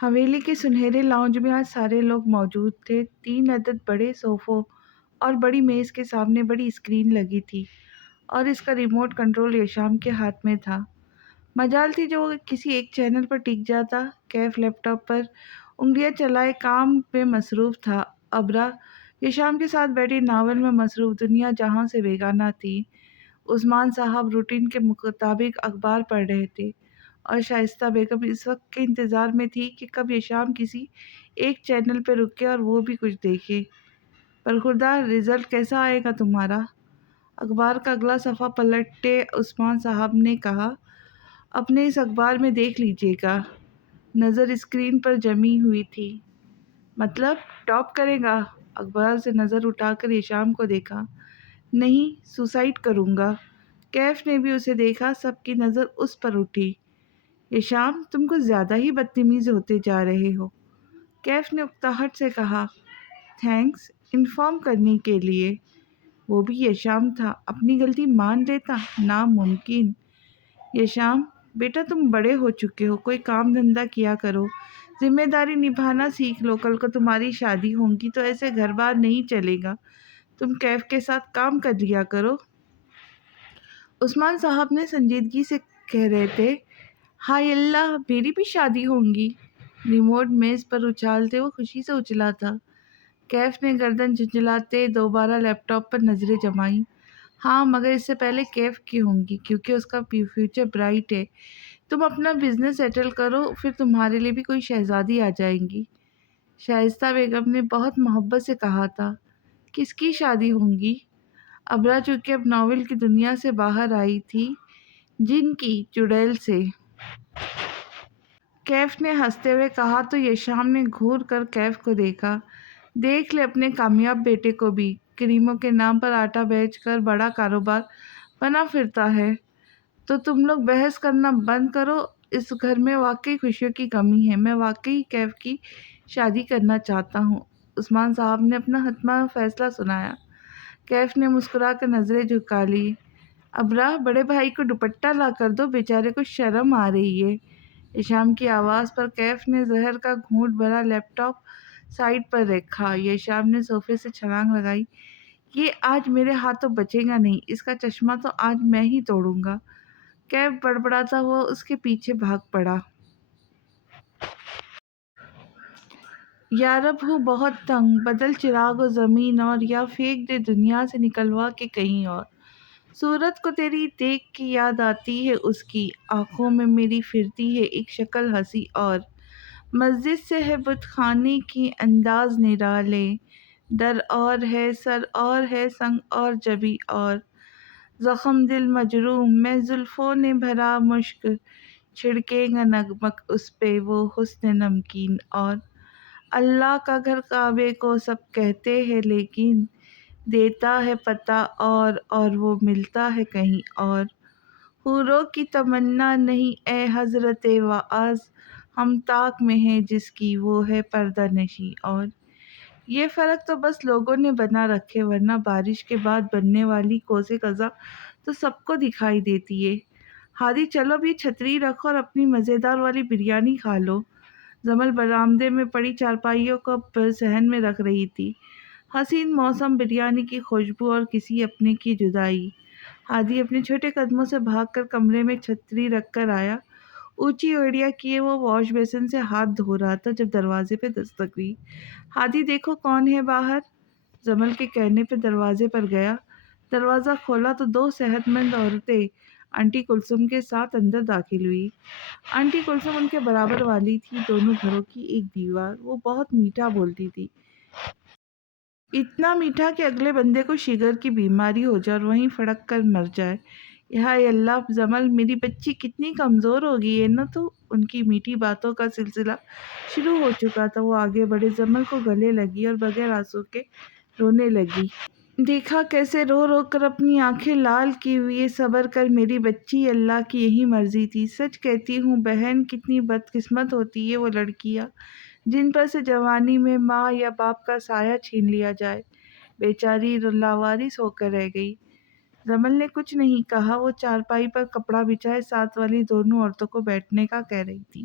حویلی کے سنہرے لاؤنج میں آج سارے لوگ موجود تھے۔ 3 عدد بڑے صوفوں اور بڑی میز کے سامنے بڑی اسکرین لگی تھی اور اس کا ریموٹ کنٹرول یشام کے ہاتھ میں تھا۔ مجال تھی جو وہ کسی ایک چینل پر ٹک جاتا۔ کیف لیپ ٹاپ پر انگلیاں چلائے کام میں مصروف تھا۔ ابرا یشام کے ساتھ بیٹھی ناول میں مصروف دنیا جہاں سے بیگانہ تھی۔ عثمان صاحب روٹین کے مطابق اخبار پڑھ رہے تھے اور شائستہ بیگم اس وقت کے انتظار میں تھی کہ کب یشام کسی ایک چینل پہ رکے اور وہ بھی کچھ دیکھے۔ برخوردار، رزلٹ کیسا آئے گا تمہارا؟ اخبار کا اگلا صفحہ پلٹے عثمان صاحب نے کہا، اپنے اس اخبار میں دیکھ لیجیے گا۔ نظر اسکرین پر جمی ہوئی تھی۔ مطلب ٹاپ کرے گا؟ اخبار سے نظر اٹھا کر یشام کو دیکھا۔ نہیں، سوسائڈ کروں گا۔ کیف نے بھی اسے دیکھا۔ سب کی نظر اس پر اٹھی۔ یشام، تم کچھ زیادہ ہی بدتمیز ہوتے جا رہے ہو، کیف نے اکتاہٹ سے کہا۔ تھینکس انفارم کرنے کے لیے۔ وہ بھی یشام تھا، اپنی غلطی مان لیتا؟ ناممکن۔ یشام، بیٹا تم بڑے ہو چکے ہو، کوئی کام دھندا کیا کرو، ذمہ داری نبھانا سیکھ لو، کل کو تمہاری شادی ہوگی تو ایسے گھر بار نہیں چلے گا، تم کیف کے ساتھ کام کر لیا کرو۔ عثمان صاحب نے سنجیدگی سے کہہ رہے تھے، ہائے اللہ، میری بھی شادی ہوگی۔ ریموٹ میز پر اچھالتے وہ خوشی سے اچھلا تھا۔ کیف نے گردن جھنجھلاتے دوبارہ لیپ ٹاپ پر نظریں جمائیں۔ ہاں، مگر اس سے پہلے کیف کی ہوگی کیونکہ اس کا فیوچر برائٹ ہے۔ تم اپنا بزنس سیٹل کرو، پھر تمہارے لیے بھی کوئی شہزادی آ جائیں گی۔ شائستہ بیگم نے بہت محبت سے کہا تھا۔ کس کی شادی ہوگی؟ ابرا چونکہ اب ناول کی دنیا سے باہر آئی تھی، جن کی، چڑیل سے۔ کیف نے ہنستے ہوئے کہا تو یشام نے گھور کر کیف کو دیکھا۔ دیکھ لے اپنے کامیاب بیٹے کو بھی، کریموں کے نام پر آٹا بیچ کر بڑا کاروبار بنا پھرتا ہے۔ تو تم لوگ بحث کرنا بند کرو، اس گھر میں واقعی خوشیوں کی کمی ہے، میں واقعی کیف کی شادی کرنا چاہتا ہوں۔ عثمان صاحب نے اپنا حتمی فیصلہ سنایا۔ کیف نے مسکرا کر نظریں جھکا لی۔ ابرا، بڑے بھائی کو دوپٹہ لا کر دو، بیچارے کو شرم آ رہی ہے۔ یشام کی آواز پر کیف نے زہر کا گھونٹ بھرا لیپ ٹاپ سائیڈ پر رکھا۔ یشام نے صوفے سے چھلانگ لگائی۔ یہ آج میرے ہاتھوں بچے گا نہیں، اس کا چشمہ تو آج میں ہی توڑوں گا۔ کیف بڑبڑاتا ہوا اس کے پیچھے بھاگ پڑا۔ یارب ہوں بہت تنگ، بدل چراغ و زمین اور، یا پھینک دے دنیا سے نکلوا کے کہیں اور۔ صورت کو تیری دیکھ کے یاد آتی ہے اس کی، آنکھوں میں میری پھرتی ہے ایک شکل ہنسی اور۔ مسجد سے ہے بت خانے کی انداز نرالے، در اور ہے، سر اور ہے، سنگ اور جبیں اور۔ زخم دل مجروح میں زلفوں نے بھرا مشک، چھڑکے گا نمک اس پہ وہ حسن نمکین اور۔ اللہ کا گھر کعبے کو سب کہتے ہیں لیکن، دیتا ہے پتہ اور وہ ملتا ہے کہیں اور۔ حوروں کی تمنا نہیں اے حضرت واعظ، ہم طاق میں ہیں جس کی وہ ہے پردہ نشیں اور۔ یہ فرق تو بس لوگوں نے بنا رکھے، ورنہ بارش کے بعد بننے والی کوسے قزح تو سب کو دکھائی دیتی ہے۔ ہادی، چلو اب یہ چھتری رکھو اور اپنی مزیدار والی بریانی کھا لو۔ جمل برآمدے میں پڑی چارپائیوں کو صحن میں رکھ رہی تھی۔ حسین موسم، بریانی کی خوشبو اور کسی اپنے کی جدائی۔ ہادی اپنے چھوٹے قدموں سے بھاگ کر کمرے میں چھتری رکھ کر آیا۔ اونچی اوڑیاں کیے وہ واش بیسن سے ہاتھ دھو رہا تھا جب دروازے پہ دستک ہوئی۔ ہادی، دیکھو کون ہے باہر۔ جمل کے کہنے پہ دروازے پر گیا۔ دروازہ کھولا تو 2 صحت مند عورتیں آنٹی کلثوم کے ساتھ اندر داخل ہوئی۔ آنٹی کلثوم ان کے برابر والی تھی، دونوں گھروں کی ایک دیوار۔ وہ بہت میٹھا بولتی تھی، اتنا میٹھا کہ اگلے بندے کو شگر کی بیماری ہو جائے اور وہیں پھڑک کر مر جائے۔ ہائے اللہ، جمل میری بچی کتنی کمزور ہو گئی ہے نا تو۔ ان کی میٹھی باتوں کا سلسلہ شروع ہو چکا تھا۔ وہ آگے بڑھے، جمل کو گلے لگی اور بغیر آنسو کے رونے لگی۔ دیکھا کیسے رو رو کر اپنی آنکھیں لال کی ہوئی ہے۔ صبر کر میری بچی، اللہ کی یہی مرضی تھی۔ سچ کہتی ہوں بہن، کتنی بدقسمت ہوتی ہے وہ لڑکیاں جن پر سے جوانی میں ماں یا باپ کا سایہ چھین لیا جائے۔ بیچاری لاوارث ہو کر رہ گئی۔ جمل نے کچھ نہیں کہا۔ وہ چارپائی پر کپڑا بچھائے ساتھ والی دونوں عورتوں کو بیٹھنے کا کہہ رہی تھی۔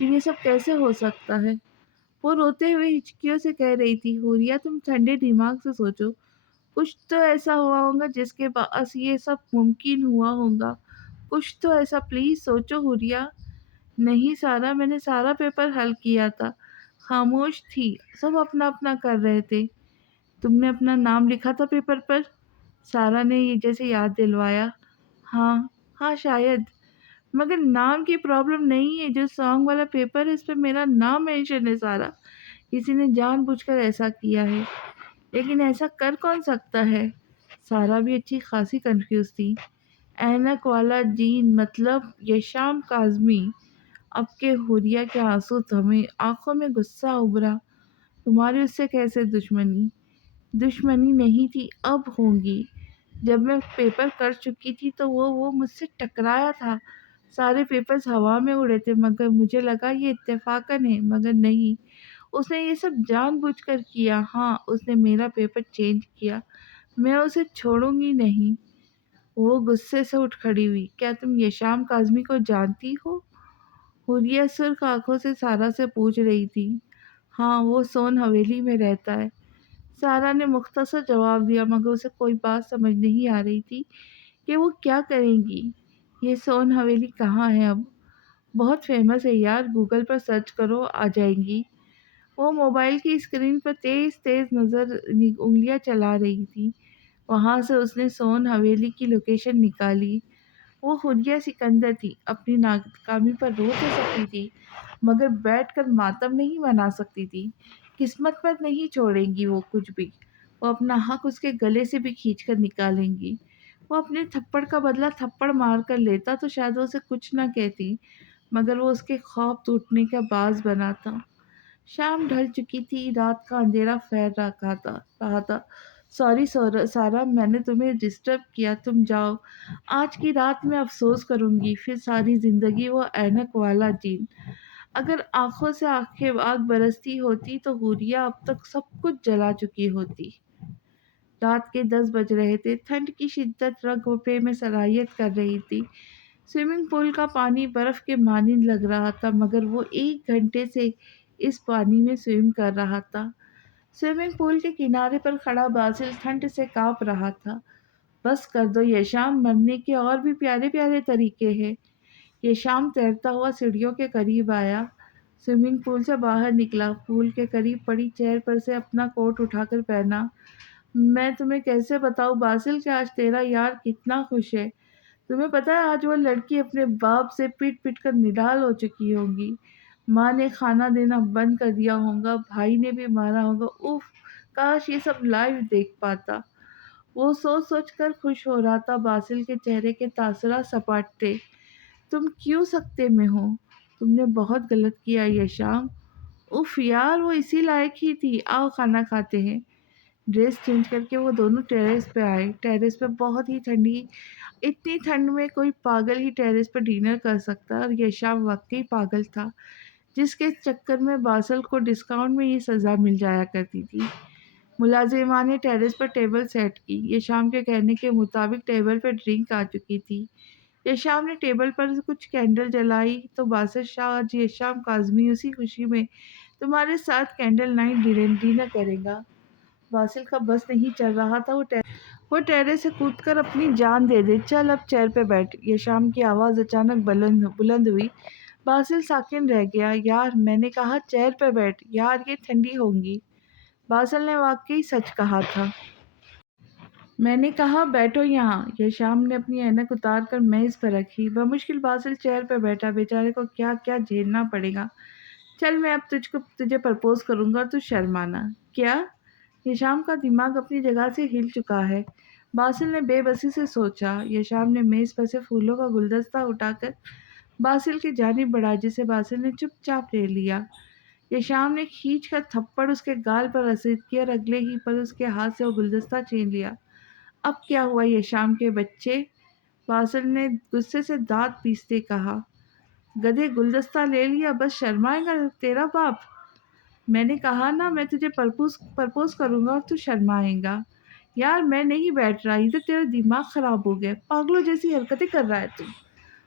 پھر یہ سب کیسے ہو سکتا ہے؟ وہ روتے ہوئے ہچکیوں سے کہہ رہی تھی، حوریہ تم ٹھنڈے دماغ سے سوچو، کچھ تو ایسا ہوا ہوگا جس کے باعث یہ سب ممکن ہوا ہوگا، کچھ تو ایسا، پلیز سوچو حوریہ۔ نہیں سارا، میں نے سارا پیپر حل کیا تھا، خاموش تھی، سب اپنا اپنا کر رہے تھے۔ تم نے اپنا نام لکھا تھا پیپر پر؟ سارا نے یہ جیسے یاد دلوایا۔ ہاں ہاں شاید، مگر نام کی پرابلم نہیں ہے، جو سانگ والا پیپر ہے اس پہ میرا نام مینشن ہے سارا، کسی نے جان بوجھ کر ایسا کیا ہے، لیکن ایسا کر کون سکتا ہے؟ سارا بھی اچھی خاصی کنفیوز تھی۔ اینک والا جین مطلب یشام کاظمی؟ اب کے حوریہ کے آنسو تھمے، آنکھوں میں غصہ ابھرا۔ تمہاری اس سے کیسے دشمنی؟ دشمنی نہیں تھی، اب ہوں گی۔ جب میں پیپر کر چکی تھی تو وہ مجھ سے ٹکرایا تھا، سارے پیپرز ہوا میں اڑے تھے، مگر مجھے لگا یہ اتفاقاً ہے، مگر نہیں، اس نے یہ سب جان بوجھ کر کیا۔ ہاں اس نے میرا پیپر چینج کیا، میں اسے چھوڑوں گی نہیں۔ وہ غصے سے اٹھ کھڑی ہوئی۔ کیا تم یشام کاظمی کو جانتی ہو؟ حوریہ سرخ آنکھوں سے سارا سے پوچھ رہی تھی۔ ہاں وہ سون حویلی میں رہتا ہے، سارا نے مختصر جواب دیا، مگر اسے کوئی بات سمجھ نہیں آ رہی تھی کہ وہ کیا کریں گی۔ یہ سون حویلی کہاں ہے اب؟ بہت فیمس ہے یار، گوگل پر سرچ کرو آ جائیں گی۔ وہ موبائل کی اسکرین پر تیز تیز نظر انگلیاں چلا رہی تھی۔ وہاں سے اس نے سون حویلی کی لوکیشن نکالی۔ وہ حوریہ سکندر تھی، اپنی ناکامی پر رو تو سکتی تھی، مگر بیٹھ کر ماتم نہیں منا سکتی تھی۔ قسمت پر نہیں چھوڑیں گی وہ کچھ بھی، وہ اپنا حق اس کے گلے سے بھی کھینچ کر نکالیں گی۔ وہ اپنے تھپڑ کا بدلہ تھپڑ مار کر لیتا تو شاید وہ اسے کچھ نہ کہتی، مگر وہ اس کے خواب ٹوٹنے کا باعث بنا تھا۔ شام ڈھل چکی تھی، رات کا اندھیرا پھیل رہا تھا۔ سوری سارا، میں نے تمہیں ڈسٹرب کیا، تم جاؤ، آج کی رات میں افسوس کروں گی، پھر ساری زندگی۔ وہ اینک والا جین، اگر آنکھوں سے آگ برستی ہوتی تو حوریہ اب تک سب کچھ جلا چکی ہوتی۔ رات کے 10 بج رہے تھے، ٹھنڈ کی شدت رگ پے میں صلاحیت کر رہی تھی۔ سوئمنگ پول کا پانی برف کے مانند لگ رہا تھا، مگر وہ 1 گھنٹے سے اس پانی میں سوئم کر رہا تھا۔ سوئمنگ پول کے کنارے پر کھڑا باسل ٹھنڈ سے کانپ رہا تھا۔ بس کر دو یشام، مرنے کے اور بھی پیارے پیارے طریقے ہیں۔ یشام تیرتا ہوا سیڑھیوں کے قریب آیا، سوئمنگ پول سے باہر نکلا، پول کے قریب پڑی چیئر پر سے اپنا کوٹ اٹھا کر پہنا۔ میں تمہیں کیسے بتاؤں باسل کہ آج تیرا یار کتنا خوش ہے؟ تمہیں پتہ ہے آج وہ لڑکی اپنے باپ سے پیٹ پیٹ کر نڈال ہو چکی ہوگی، ماں نے کھانا دینا بند کر دیا ہوگا، بھائی نے بھی مارا ہوگا، اف کاش یہ سب لائیو دیکھ پاتا۔ وہ سوچ سوچ کر خوش ہو رہا تھا۔ باسل کے چہرے کے تاثرات سپاٹ تھے۔ تم کیوں سکتے میں ہو؟ تم نے بہت غلط کیا یشام۔ اف یار، وہ اسی لائق ہی تھی، آؤ کھانا کھاتے ہیں۔ ڈریس چینج کر کے وہ دونوں ٹیریس پہ آئے۔ ٹیریس پہ بہت ہی ٹھنڈی، اتنی ٹھنڈ میں کوئی پاگل ہی ٹیریس پہ ڈنر کر سکتا، اور یشام واقعی پاگل تھا، جس کے چکر میں باسل کو ڈسکاؤنٹ میں یہ سزا مل جایا کرتی تھی۔ ملازمہ نے ٹیریس پر ٹیبل سیٹ کی۔ یشام کے کہنے کے مطابق ٹیبل پہ ڈرنک آ چکی تھی۔ یشام نے ٹیبل پر کچھ کینڈل جلائی تو باسل شاہ آج یشام کاظمی اسی خوشی میں تمہارے ساتھ کینڈل نائٹ ڈنر کرے گا۔ باسل کا بس نہیں چل رہا تھا، وہ ٹیرس سے کود کر اپنی جان دے دے۔ چل اب چیئر پہ بیٹھ، یشام کی آواز اچانک بلند ہوئی۔ باسل ساکن رہ گیا۔ یار میں نے کہا چیئر پہ بیٹھ، یار یہ ٹھنڈی ہوں گی۔ باسل نے واقعی سچ کہا تھا۔ میں نے کہا بیٹھو یہاں۔ یشام نے اپنی اینک اتار کر میز پر رکھی۔ بمشکل باسل چیئر پہ بیٹھا، بیچارے کو کیا کیا جھیلنا پڑے گا۔ چل میں اب تجھے پرپوز کروں گا اور تو شرمانا۔ کیا؟ یشام کا دماغ اپنی جگہ سے ہل چکا ہے، باسل نے بے بسی سے سوچا۔ یشام نے میز پر سے پھولوں کا گلدستہ اٹھا کر باسل کی جانب بڑھا، جسے باسل نے چپ چاپ لے لیا۔ یشام نے کھینچ کر تھپڑ اس کے گال پر رسید کیا اور اگلے ہی پل اس کے ہاتھ سے وہ گلدستہ چھین لیا۔ اب کیا ہوا یشام کے بچے؟ باسل نے غصے سے دانت پیستے کہا۔ گدھے، گلدستہ لے لیا، بس شرمائے گا تیرا باپ؟ میں نے کہا نا میں تجھے پرپوز کروں گا اور تو شرمائے گا۔ یار میں نہیں بیٹھ رہا، ادھر تیرا دماغ خراب ہو گیا، پاگلوں جیسی حرکتیں کر رہا ہے تو۔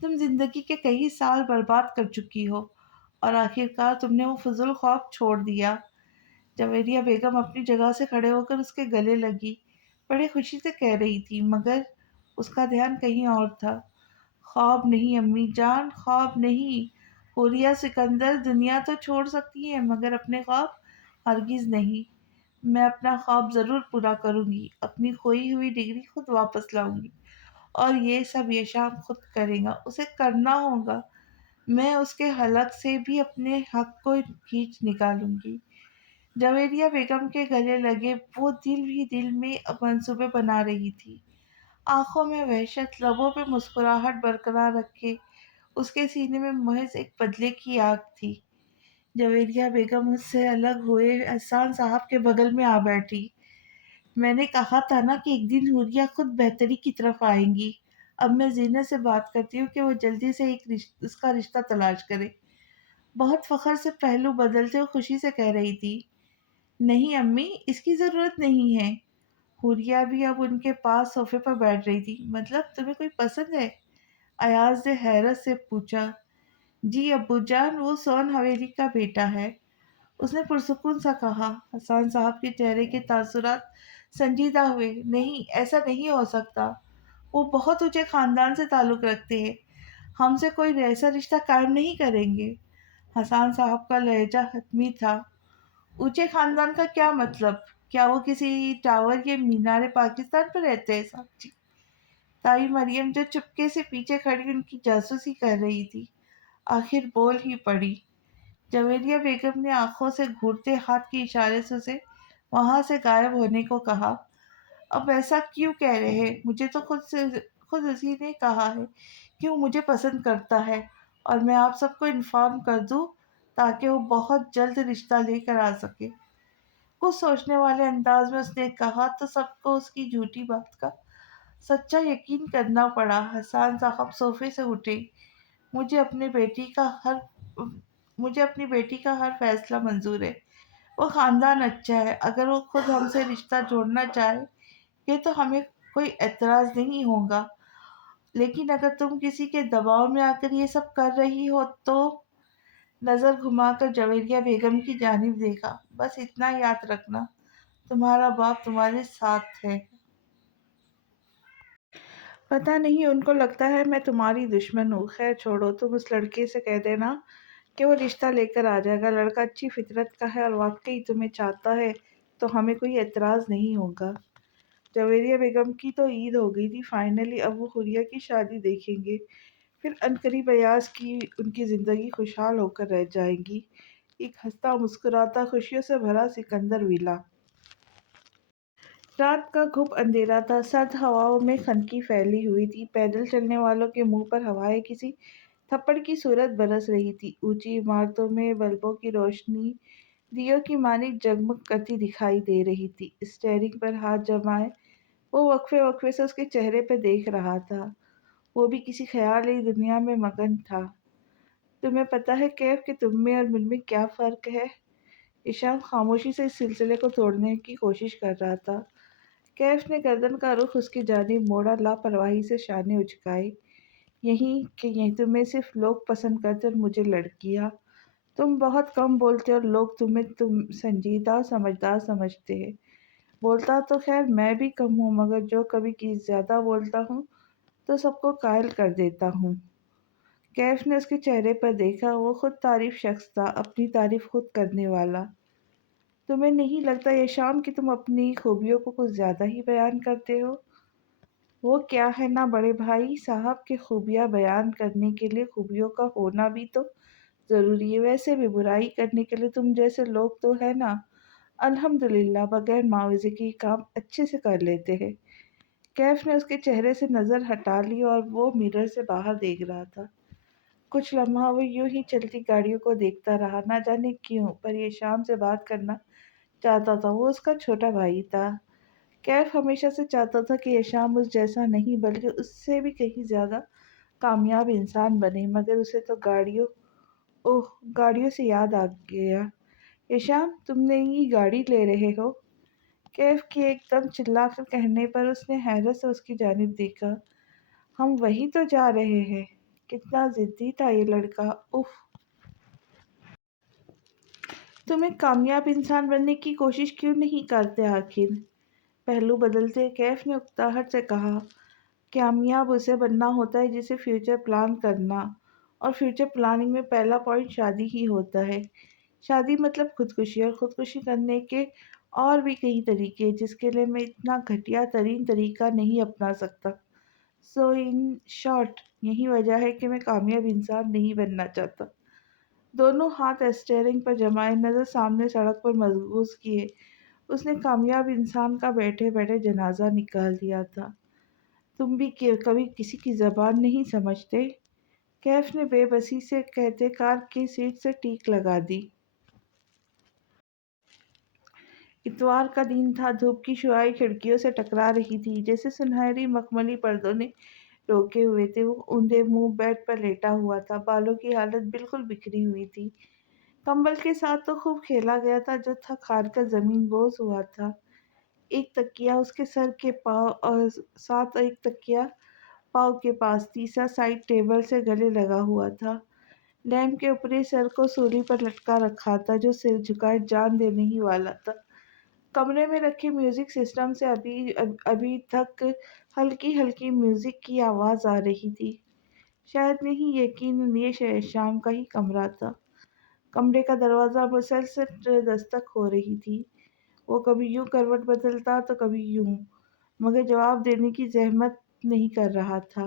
تم زندگی کے کئی سال برباد کر چکی ہو اور آخرکار تم نے وہ فضول خواب چھوڑ دیا۔ جویریہ بیگم اپنی جگہ سے کھڑے ہو کر اس کے گلے لگی، بڑے خوشی سے کہہ رہی تھی، مگر اس کا دھیان کہیں اور تھا۔ خواب نہیں امی جان، خواب نہیں۔ حوریہ سکندر دنیا تو چھوڑ سکتی ہے مگر اپنے خواب ہرگز نہیں۔ میں اپنا خواب ضرور پورا کروں گی، اپنی کھوئی ہوئی ڈگری خود واپس لاؤں گی، اور یہ سب یہ شام خود کرے گا، اسے کرنا ہوگا۔ میں اس کے حلق سے بھی اپنے حق کو کھینچ نکالوں گی۔ جویریہ بیگم کے گلے لگے وہ دل ہی دل میں منصوبے بنا رہی تھی، آنکھوں میں وحشت، لبوں پہ مسکراہٹ برقرار رکھے۔ اس کے سینے میں محض ایک بدلے کی آگ تھی۔ جویریہ بیگم اس سے الگ ہوئے احسان صاحب کے بغل میں آ بیٹھی۔ میں نے کہا تھا نا کہ ایک دن حوریہ خود بہتری کی طرف آئیں گی۔ اب میں زینت سے بات کرتی ہوں کہ وہ جلدی سے اس کا رشتہ تلاش کرے۔ بہت فخر سے پہلو بدلتے ہوئے خوشی سے کہہ رہی تھی، نہیں امی، اس کی ضرورت نہیں ہے۔ حوریہ بھی اب ان کے پاس صوفے پر بیٹھ رہی تھی۔ مطلب تمہیں کوئی پسند ہے؟ ایاز نے حیرت سے پوچھا۔ جی ابو جان، وہ سون حویلی کا بیٹا ہے، اس نے پرسکون سا کہا۔ حسان صاحب کے چہرے کے تاثرات سنجیدہ ہوئے۔ نہیں، ایسا نہیں ہو سکتا، وہ بہت اونچے خاندان سے تعلق رکھتے ہیں، ہم سے کوئی ایسا رشتہ قائم نہیں کریں گے۔ حسان صاحب کا لہجہ حتمی تھا۔ اونچے خاندان کا کیا مطلب؟ کیا وہ کسی ٹاور یا مینار پاکستان پر رہتے ہیں صاحب جی؟ تائی مریم جو چپکے سے پیچھے کھڑی ان کی جاسوسی کر رہی تھی، آخر بول ہی پڑی۔ جویریہ بیگم نے آنکھوں سے گھورتے ہاتھ کے اشارے سے اسے وہاں سے غائب ہونے کو کہا۔ اب ایسا کیوں کہہ رہے ہیں؟ مجھے تو خود اسی نے کہا ہے کہ وہ مجھے پسند کرتا ہے، اور میں آپ سب کو انفارم کر دوں تاکہ وہ بہت جلد رشتہ لے کر آ سکے۔ کچھ سوچنے والے انداز میں اس نے کہا تو سب کو اس کی جھوٹی بات کا سچا یقین کرنا پڑا۔ حسان صاحب صوفے سے اٹھے۔ مجھے اپنی بیٹی کا ہر مجھے اپنی بیٹی کا ہر فیصلہ منظور ہے، وہ خاندان اچھا ہے، اگر وہ خود ہم سے رشتہ جوڑنا چاہے یہ تو ہمیں کوئی اعتراض نہیں ہوگا، لیکن اگر تم کسی کے دباؤ میں آ کر یہ سب کر رہی ہو تو… نظر گھما کر جویریہ بیگم کی جانب دیکھا۔ بس اتنا یاد رکھنا، تمہارا باپ تمہارے ساتھ ہے۔ پتہ نہیں ان کو لگتا ہے میں تمہاری دشمن ہوں۔ خیر چھوڑو، تم اس لڑکے سے کہہ دینا کہ وہ رشتہ لے کر آ جائے گا، لڑکا اچھی فطرت کا ہے اور واقعی تمہیں چاہتا ہے تو ہمیں کوئی اعتراض نہیں ہوگا۔ جویریہ بیگم کی تو عید ہو گئی تھی، فائنلی اب وہ حوریہ کی شادی دیکھیں گے، پھر عنقریب ایاز کی ان کی زندگی خوشحال ہو کر رہ جائے گی۔ ایک ہنستا مسکراتا خوشیوں سے بھرا سکندر ویلا۔ رات کا گھپ اندھیرا تھا، سرد ہواؤں میں خنکی پھیلی ہوئی تھی، پیدل چلنے والوں کے منہ پر ہوائیں کسی تھپڑ کی صورت برس رہی تھی۔ اونچی عمارتوں میں بلبوں کی روشنی دیوں کی مانند جگمگ کرتی دکھائی دے رہی تھی۔ اسٹیئرنگ پر ہاتھ جمائے وہ وقفے وقفے سے اس کے چہرے پہ دیکھ رہا تھا، وہ بھی کسی خیالی دنیا میں مگن تھا۔ تمہیں پتہ ہے کیف کہ تم میں اور مجھ میں کیا فرق ہے؟ ایشان خاموشی سے اس سلسلے کو توڑنے کی کوشش کر رہا تھا۔ کیف نے گردن کا رخ اس کی جانب موڑا، لاپرواہی سے شانے اچکائے۔ یہی کہ تمہیں صرف لوگ پسند کرتے اور مجھے لڑکیاں۔ تم بہت کم بولتے اور لوگ تم سنجیدہ اور سمجھدار سمجھتے ہیں۔ بولتا تو خیر میں بھی کم ہوں، مگر جو کبھی زیادہ بولتا ہوں تو سب کو قائل کر دیتا ہوں۔ کیف نے اس کے چہرے پر دیکھا، وہ خود تعریف شخص تھا، اپنی تعریف خود کرنے والا۔ تمہیں نہیں لگتا یہ شام کہ تم اپنی خوبیوں کو کچھ زیادہ ہی بیان کرتے ہو؟ وہ کیا ہے نا بڑے بھائی صاحب کہ خوبیاں بیان کرنے کے لیے خوبیوں کا ہونا بھی تو ضروری ہے، ویسے بھی برائی کرنے کے لیے تم جیسے لوگ تو ہے نا، الحمدللہ بغیر معاوضے کے کام اچھے سے کر لیتے ہیں۔ کیف نے اس کے چہرے سے نظر ہٹا لی اور وہ مرر سے باہر دیکھ رہا تھا۔ کچھ لمحہ وہ یوں ہی چلتی گاڑیوں کو دیکھتا رہا، نہ جانے کیوں پر یہ شام سے بات کرنا چاہتا تھا۔ وہ اس کا چھوٹا بھائی تھا۔ کیف ہمیشہ سے چاہتا تھا کہ یہ شام اس جیسا نہیں بلکہ اس سے بھی کہیں زیادہ کامیاب انسان بنے، مگر اسے تو گاڑیوں سے یاد آ گیا۔ ایشان، تم نئی گاڑی لے رہے ہو؟ کیف کے ایک دم چلا کر کہنے پر اس نے حیرت سے اس کی جانب دیکھا۔ ہم وہیں تو جا رہے ہیں۔ کتنا ضدی تھا یہ لڑکا، اف۔ تم ایک کامیاب انسان بننے کی کوشش کیوں نہیں کرتے آخر؟ پہلو بدلتے کیف نے اکتاہٹ سے کہا۔ کامیاب اسے بننا ہوتا ہے جسے فیوچر پلان کرنا، اور فیوچر پلاننگ میں پہلا پوائنٹ شادی ہی ہوتا ہے۔ شادی مطلب خودکشی، اور خودکشی کرنے کے اور بھی کئی طریقے جس کے لیے میں اتنا گھٹیا ترین طریقہ نہیں اپنا سکتا۔ سو ان شارٹ یہی وجہ ہے کہ میں کامیاب انسان نہیں بننا چاہتا۔ دونوں ہاتھ اسٹیئرنگ پر جمائے، نظر سامنے سڑک پر مرکوز کیے، اس نے کامیاب انسان کا بیٹھے بیٹھے جنازہ نکال دیا تھا۔ تم بھی کبھی کسی کی زبان نہیں سمجھتے؟ کیف نے بے بسی سے کہتے کار کی سیٹ سے ٹیک لگا دی۔ اتوار کا دن تھا، دھوپ کی شعاعیں کھڑکیوں سے ٹکرا رہی تھی جیسے سنہری مخملی پردوں نے روکے ہوئے تھے۔ وہ اوندھے منہ بیڈ پر لیٹا ہوا تھا، بالوں کی حالت بالکل بکھری ہوئی تھی۔ کمبل کے ساتھ تو خوب کھیلا گیا تھا جو تھک ہار کر زمین بوس ہوا تھا۔ ایک تکیا اس کے سر کے پاؤں اور ساتھ ایک تکیا پاؤں کے پاس، تیسرا سائڈ ٹیبل سے گلے لگا ہوا تھا۔ لیمپ کے اوپری سر کو سولی پر لٹکا رکھا تھا جو سر جھکائے جان دینے ہی والا تھا۔ کمرے میں رکھے میوزک سسٹم سے ابھی تک ہلکی ہلکی میوزک کی آواز آ رہی تھی۔ شاید نہیں، یقیناً یہ شام کا ہی کمرہ تھا۔ کمرے کا دروازہ مسلسل دستک ہو رہی تھی۔ وہ کبھی یوں کروٹ بدلتا تو کبھی یوں، مگر جواب دینے کی زحمت نہیں کر رہا تھا۔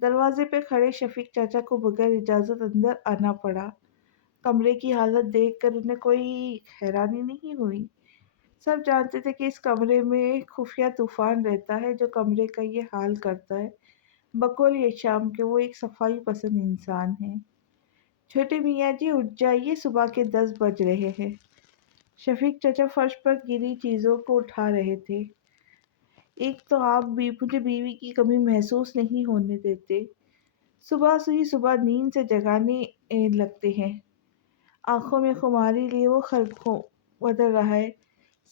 دروازے پہ کھڑے شفیق چاچا کو بغیر اجازت اندر آنا پڑا۔ کمرے کی حالت دیکھ کر انہیں کوئی حیرانی نہیں ہوئی۔ سب جانتے تھے کہ اس کمرے میں ایک خفیہ طوفان رہتا ہے جو کمرے کا یہ حال کرتا ہے۔ بقول یہ شام کے وہ ایک صفائی پسند انسان ہے۔ چھوٹے میاں جی اٹھ جائیے، صبح کے 10 بج رہے ہیں۔ شفیق چچا فرش پر گری چیزوں کو اٹھا رہے تھے۔ ایک تو آپ بھی مجھے بیوی کی کمی محسوس نہیں ہونے دیتے، صبح سے ہی صبح نیند سے جگانے لگتے ہیں۔ آنکھوں میں خماری لیے وہ خلقوں بدل رہا ہے۔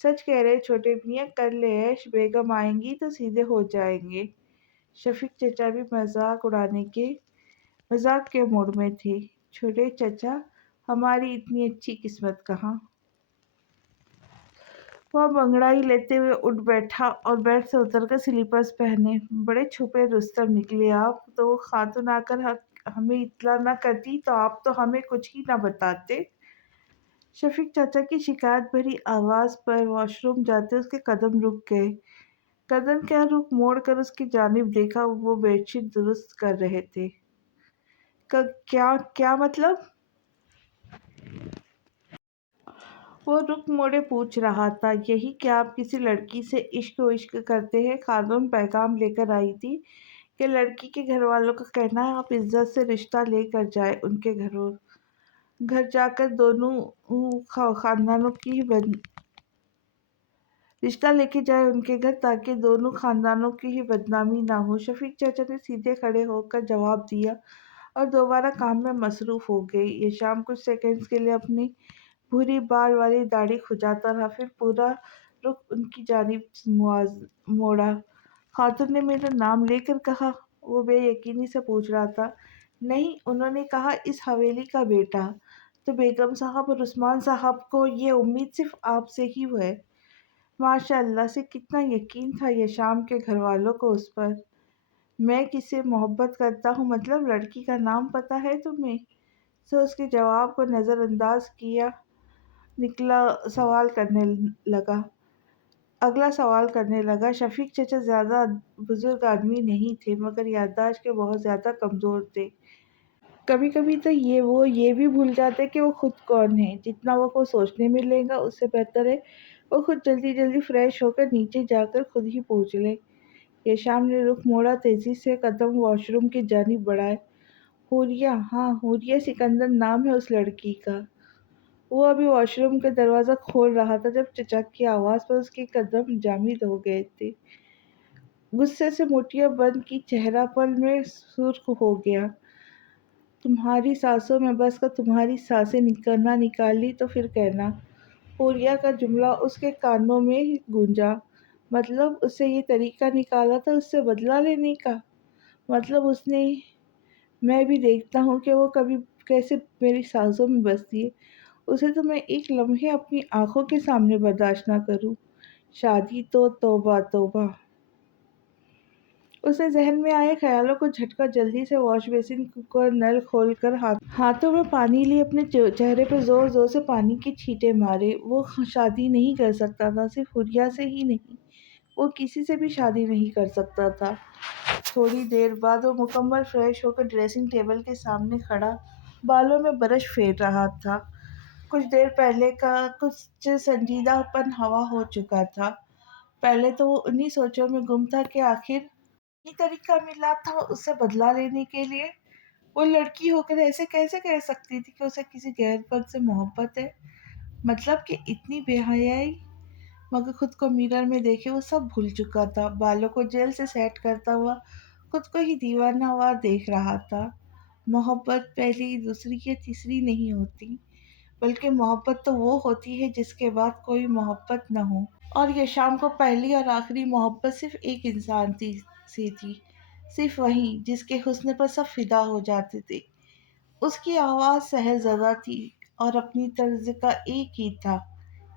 سچ کہہ رہے چھوٹے میاں، کر لے عیش، بیگم آئیں گی تو سیدھے ہو جائیں گے۔ شفیق چچا بھی مذاق کے موڈ میں تھے۔ چھوٹے چچا، ہماری اتنی اچھی قسمت کہاں۔ وہ بنگڑائی لیتے ہوئے اٹھ بیٹھا اور بیڈ سے اتر کر سلیپرز پہنے۔ بڑے چھپے رستم نکلے آپ تو۔ وہ خاتون آ کر ہمیں اطلاع نہ کرتی تو آپ تو ہمیں کچھ ہی نہ بتاتے۔ شفیق چاچا کی شکایت بھری آواز پر واش روم جاتے اس کے قدم رک گئے۔ قدم کیا، رخ موڑ کر اس کی جانب دیکھا۔ وہ بیڈ شیٹ درست کر رہے تھے۔ کیا مطلب؟ وہ رخ موڑے پوچھ رہا تھا۔ یہی کہ آپ کسی لڑکی سے عشق کرتے ہیں۔ خاتون پیغام لے کر آئی تھی کہ لڑکی کے گھر والوں کا کہنا ہے آپ عزت سے رشتہ لے کر جائیں ان کے گھر جا کر دونوں خاندانوں کی رشتہ لے کے جائے ان کے گھر، تاکہ دونوں خاندانوں کی ہی بدنامی نہ ہو۔ شفیق چچا نے سیدھے کھڑے ہو کر جواب دیا اور دوبارہ کام میں مصروف ہو گئے۔ یہ شام کچھ سیکنڈز کے لیے اپنی بھوری بال والی داڑھی کھجاتا رہا، پھر پورا رخ ان کی جانب موڑا۔ خاتون نے میرا نام لے کر کہا؟ وہ بے یقینی سے پوچھ رہا تھا۔ نہیں، انہوں نے کہا اس حویلی کا بیٹا۔ تو بیگم صاحب اور عثمان صاحب کو یہ امید صرف آپ سے ہی ہے۔ ماشاء اللہ سے کتنا یقین تھا یہ شام کے گھر والوں کو اس پر۔ میں کس سے محبت کرتا ہوں، مطلب لڑکی کا نام پتہ ہے تمہیں؟ سو اس کے جواب کو نظر انداز کیا اگلا سوال کرنے لگا۔ شفیق چچا زیادہ بزرگ آدمی نہیں تھے، مگر یادداشت کے بہت زیادہ کمزور تھے۔ کبھی کبھی تو وہ یہ بھی بھول جاتے کہ وہ خود کون ہیں۔ جتنا وہ سوچنے میں لے گا اس سے بہتر ہے وہ خود جلدی فریش ہو کر نیچے جا کر خود ہی پوچھ لے۔ یہ شام نے رخ موڑا، تیزی سے قدم واش روم کی جانب بڑھائے۔ حوریہ، ہاں حوریہ سکندر نام ہے اس لڑکی کا۔ وہ ابھی واش روم کا دروازہ کھول رہا تھا جب چچا کی آواز پر اس کے قدم جامد ہو گئے تھے۔ غصے سے مٹھیاں بند کی، چہرہ پل میں سرخ ہو گیا۔ تمہاری سانسوں میں بس کر تمہاری سانسیں نہ نکالی تو پھر کہنا۔ حوریہ کا جملہ اس کے کانوں میں گونجا۔ مطلب اس سے یہ طریقہ نکالا تھا اس سے بدلہ لینے کا؟ مطلب اس نے میں بھی دیکھتا ہوں کہ وہ کبھی کیسے میری سانسوں میں بستی ہے، اسے تو میں ایک لمحے اپنی آنکھوں کے سامنے برداشت نہ کروں۔ شادی تو توبہ توبہ۔ اسے ذہن میں آئے خیالوں کو جھٹکا، جلدی سے واش بیسن کا نل کھول کر ہاتھوں میں پانی لیے اپنے چہرے پہ زور زور سے پانی کی چھینٹیں مارے۔ وہ شادی نہیں کر سکتا تھا، صرف حریہ سے ہی نہیں، وہ کسی سے بھی شادی نہیں کر سکتا تھا۔ تھوڑی دیر بعد وہ مکمل فریش ہو کر ڈریسنگ ٹیبل کے سامنے کھڑا بالوں میں برش پھیر رہا تھا۔ کچھ دیر پہلے کا کچھ سنجیدہ پن ہوا ہو چکا تھا۔ پہلے تو وہ انہی سوچوں میں گم تھا کہ آخر یہی طریقہ ملا تھا اس سے بدلہ لینے کے لیے۔ وہ لڑکی ہو کر ایسے کیسے کہہ سکتی تھی کہ اسے کسی غیر مرد سے محبت ہے؟ مطلب کہ اتنی بے حیائی؟ مگر خود کو میرر میں دیکھے وہ سب بھول چکا تھا۔ بالوں کو جیل سے سیٹ کرتا ہوا خود کو ہی دیوانہ وار دیکھ رہا تھا۔ محبت پہلی، دوسری یا تیسری نہیں ہوتی، بلکہ محبت تو وہ ہوتی ہے جس کے بعد کوئی محبت نہ ہو۔ اور یہ شام کو پہلی اور آخری محبت صرف ایک انسان سی تھی، صرف وہی جس کے حسن پر سب فدا ہو جاتے تھے۔ اس کی آواز سحر زدہ تھی اور اپنی طرز کا ایک ہی تھا،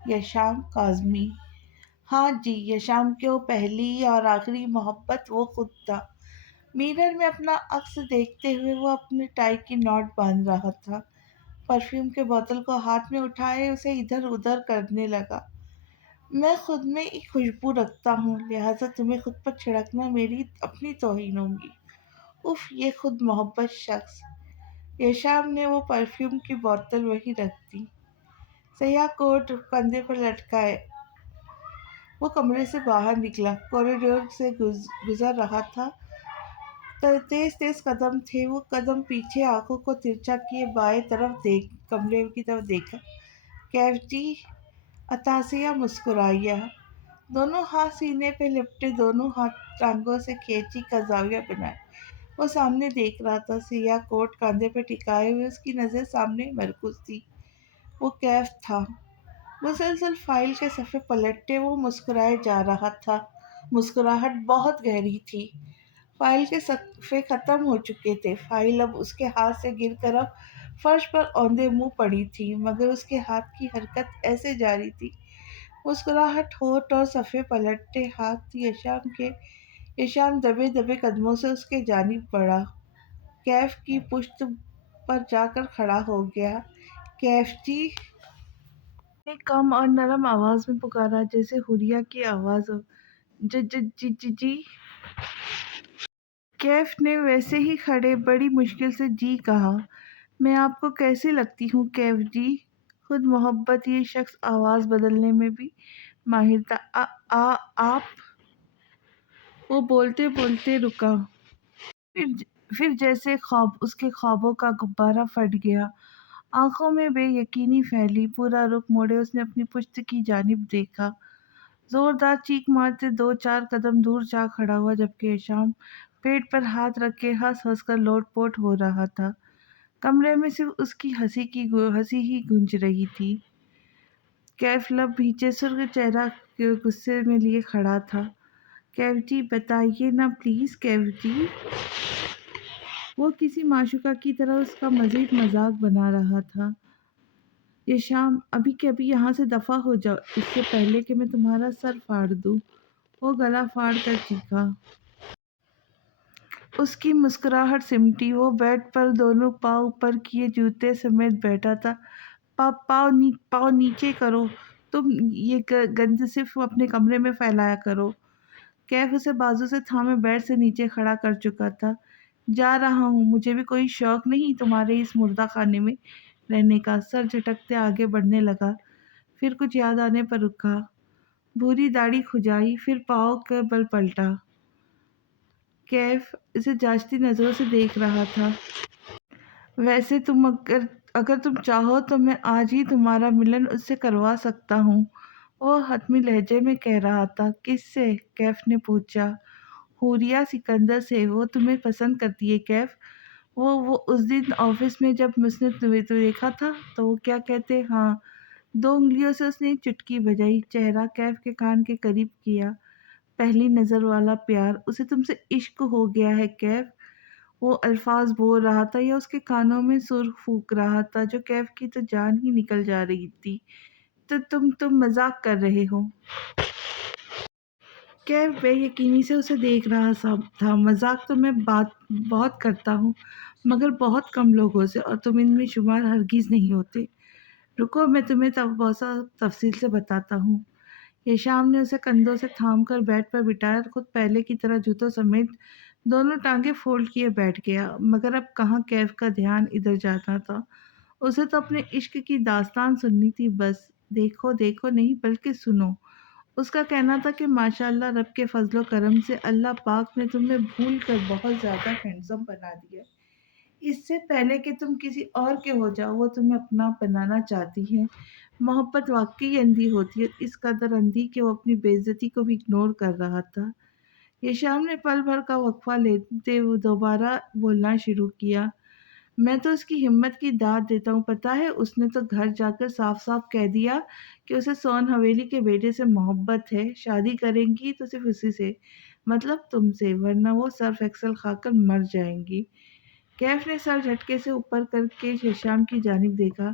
یشام کاظمی۔ ہاں جی، یشام کی وہ پہلی اور آخری محبت وہ خود تھا۔ میرر میں اپنا عکس دیکھتے ہوئے وہ اپنے ٹائی کی ناٹ باندھ رہا تھا، پرفیوم کے بوتل کو ہاتھ میں اٹھائے اسے ادھر ادھر کرنے لگا۔ میں خود میں ایک خوشبو رکھتا ہوں، لہٰذا تمہیں خود پر چھڑکنا میری اپنی توہین ہوگی۔ اف، یہ خود محبت شخص۔ یشام نے وہ پرفیوم کی بوتل وہیں رکھ دی، سیاہ کوٹ کندھے پر لٹکائے وہ کمرے سے باہر نکلا، کوریڈور سے گزر رہا تھا۔ تیز تیز قدم تھے، وہ قدم پیچھے آنکھوں کو ترچھا کیے بائیں طرف کمرے کی طرف دیکھا۔ کیف جی؟ عطاسیہ مسکرایا، دونوں ہاتھ سینے پہ لپٹے، دونوں ہاتھ ٹانگوں سے کھینچی کا زاویہ بنائے وہ سامنے دیکھ رہا تھا، سیاہ کوٹ کاندھے پہ ٹکائے ہوئے اس کی نظر سامنے مرکوز تھی۔ وہ کیف تھا، مسلسل فائل کے صفحے پلٹتے وہ مسکرائے جا رہا تھا، مسکراہٹ بہت گہری تھی۔ فائل کے صفحے ختم ہو چکے تھے، فائل اب اس کے ہاتھ سے گر کر اب فرش پر اوندے منہ پڑی تھی، مگر اس کے ہاتھ کی حرکت ایسے جاری تھی، مسکراہٹ ہونٹ اور صفحے پلٹتے ہاتھ یشام کے۔ یشام دبے دبے قدموں سے اس کے جانب بڑھا، کیف کی پشت پر جا کر کھڑا ہو گیا۔ کیف جی؟ نے کم اور نرم آواز میں پکارا، جیسے حریہ کی آواز ہو۔ جی؟ کیف نے ویسے ہی کھڑے بڑی مشکل سے جی کہا۔ میں آپ کو کیسی لگتی ہوں کیف جی؟ خود محبت یہ شخص آواز بدلنے میں بھی ماہر تھا۔ آپ؟ وہ بولتے بولتے رکا، پھر جیسے اس کے خوابوں کا غبارہ پھٹ گیا، آنکھوں میں بے یقینی پھیلی، پورا رخ موڑے اس نے اپنی پشت کی جانب دیکھا، زوردار چیخ مارتے 2-4 قدم دور جا کھڑا ہوا، جبکہ یشام پیٹ پر ہاتھ رکھ کے ہنس ہنس کر لوٹ پوٹ ہو رہا تھا۔ کمرے میں صرف اس کی ہنسی ہی گونج رہی تھی۔ کیف لب بھیجے سرخ چہرہ غصے میں لیے کھڑا تھا۔ کیف جی بتائیے نا پلیز کیف جی؟ وہ کسی معشوقہ کی طرح اس کا مزید مذاق بنا رہا تھا۔ یشام، ابھی کے ابھی یہاں سے دفع ہو جاؤ، اس سے پہلے کہ میں تمہارا سر پھاڑ دوں۔ وہ گلا پھاڑ کر چیخا۔ اس کی مسکراہٹ سمٹی، وہ بیڈ پر دونوں پاؤں اوپر کیے جوتے سمیت بیٹھا تھا۔ پاؤں نیچے کرو، تم یہ گند صرف اپنے کمرے میں پھیلایا کرو۔ کیف اسے بازو سے تھامے بیڈ سے نیچے کھڑا کر چکا تھا۔ جا رہا ہوں، مجھے بھی کوئی شوق نہیں تمہارے اس مردہ خانے میں رہنے کا۔ سر جھٹکتے آگے بڑھنے لگا، پھر کچھ یاد آنے پر رکا، بھوری داڑھی کھجائی، پھر پاؤں کے بل پلٹا۔ کیف اسے جانچتی نظروں سے دیکھ رہا تھا۔ ویسے اگر تم چاہو تو میں آج ہی تمہارا ملن اس سے کروا سکتا ہوں، وہ حتمی لہجے میں کہہ رہا تھا۔ کس سے؟ کیف نے پوچھا۔ حوریہ سکندر سے۔ وہ تمہیں پسند کرتی ہے کیف؟ وہ اس دن آفس میں جب اس نے تمہیں دیکھا تھا تو وہ کیا کہتے؟ ہاں۔ 2 انگلیوں سے اس نے ایک چٹکی بجائی، چہرہ کیف کے کان کے قریب کیا۔ پہلی نظر والا پیار، اسے تم سے عشق ہو گیا ہے کیف؟ وہ الفاظ بول رہا تھا یا اس کے کانوں میں سر پھونک رہا تھا جو کیف کی تو جان ہی نکل جا رہی تھی۔ تو تم مذاق کر رہے ہو؟ کیف بے یقینی سے اسے دیکھ رہا تھا۔ مذاق تو میں بہت کرتا ہوں، مگر بہت کم لوگوں سے، اور تم ان میں شمار ہرگز نہیں ہوتے۔ رکو، میں تمہیں بہت تفصیل سے بتاتا ہوں۔ ہشام نے اسے کندھوں سے تھام کر بیڈ پر بٹھایا اور خود پہلے کی طرح جوتوں سمیت دونوں ٹانگیں فولڈ کیے بیٹھ گیا۔ مگر اب کہاں کیف کا دھیان ادھر جاتا تھا، اسے تو اپنے عشق کی داستان سننی تھی بس۔ دیکھو دیکھو نہیں بلکہ سنو۔ اس کا کہنا تھا کہ ماشاء اللہ، رب کے فضل و کرم سے اللہ پاک نے تمہیں بھول کر بہت زیادہ ہینڈسم بنا دیا۔ اس سے پہلے کہ تم کسی اور کے ہو جاؤ، وہ تمہیں اپنا بنانا چاہتی ہے۔ محبت واقعی اندھی ہوتی ہے، اس قدر اندھی کہ وہ اپنی بے عزتی کو بھی اگنور کر رہا تھا۔ یہ شام نے پل بھر کا وقفہ لیتے ہوئے دوبارہ بولنا شروع کیا۔ میں تو اس کی ہمت کی داد دیتا ہوں، پتہ ہے اس نے تو گھر جا کر صاف صاف کہہ دیا کہ اسے سون حویلی کے بیٹے سے محبت ہے، شادی کریں گی تو صرف اسی سے، مطلب تم سے، ورنہ وہ سرف ایکسل کھا کر مر جائیں گی۔ کیف نے سر جھٹکے سے اوپر کر کے ہشام کی جانب دیکھا۔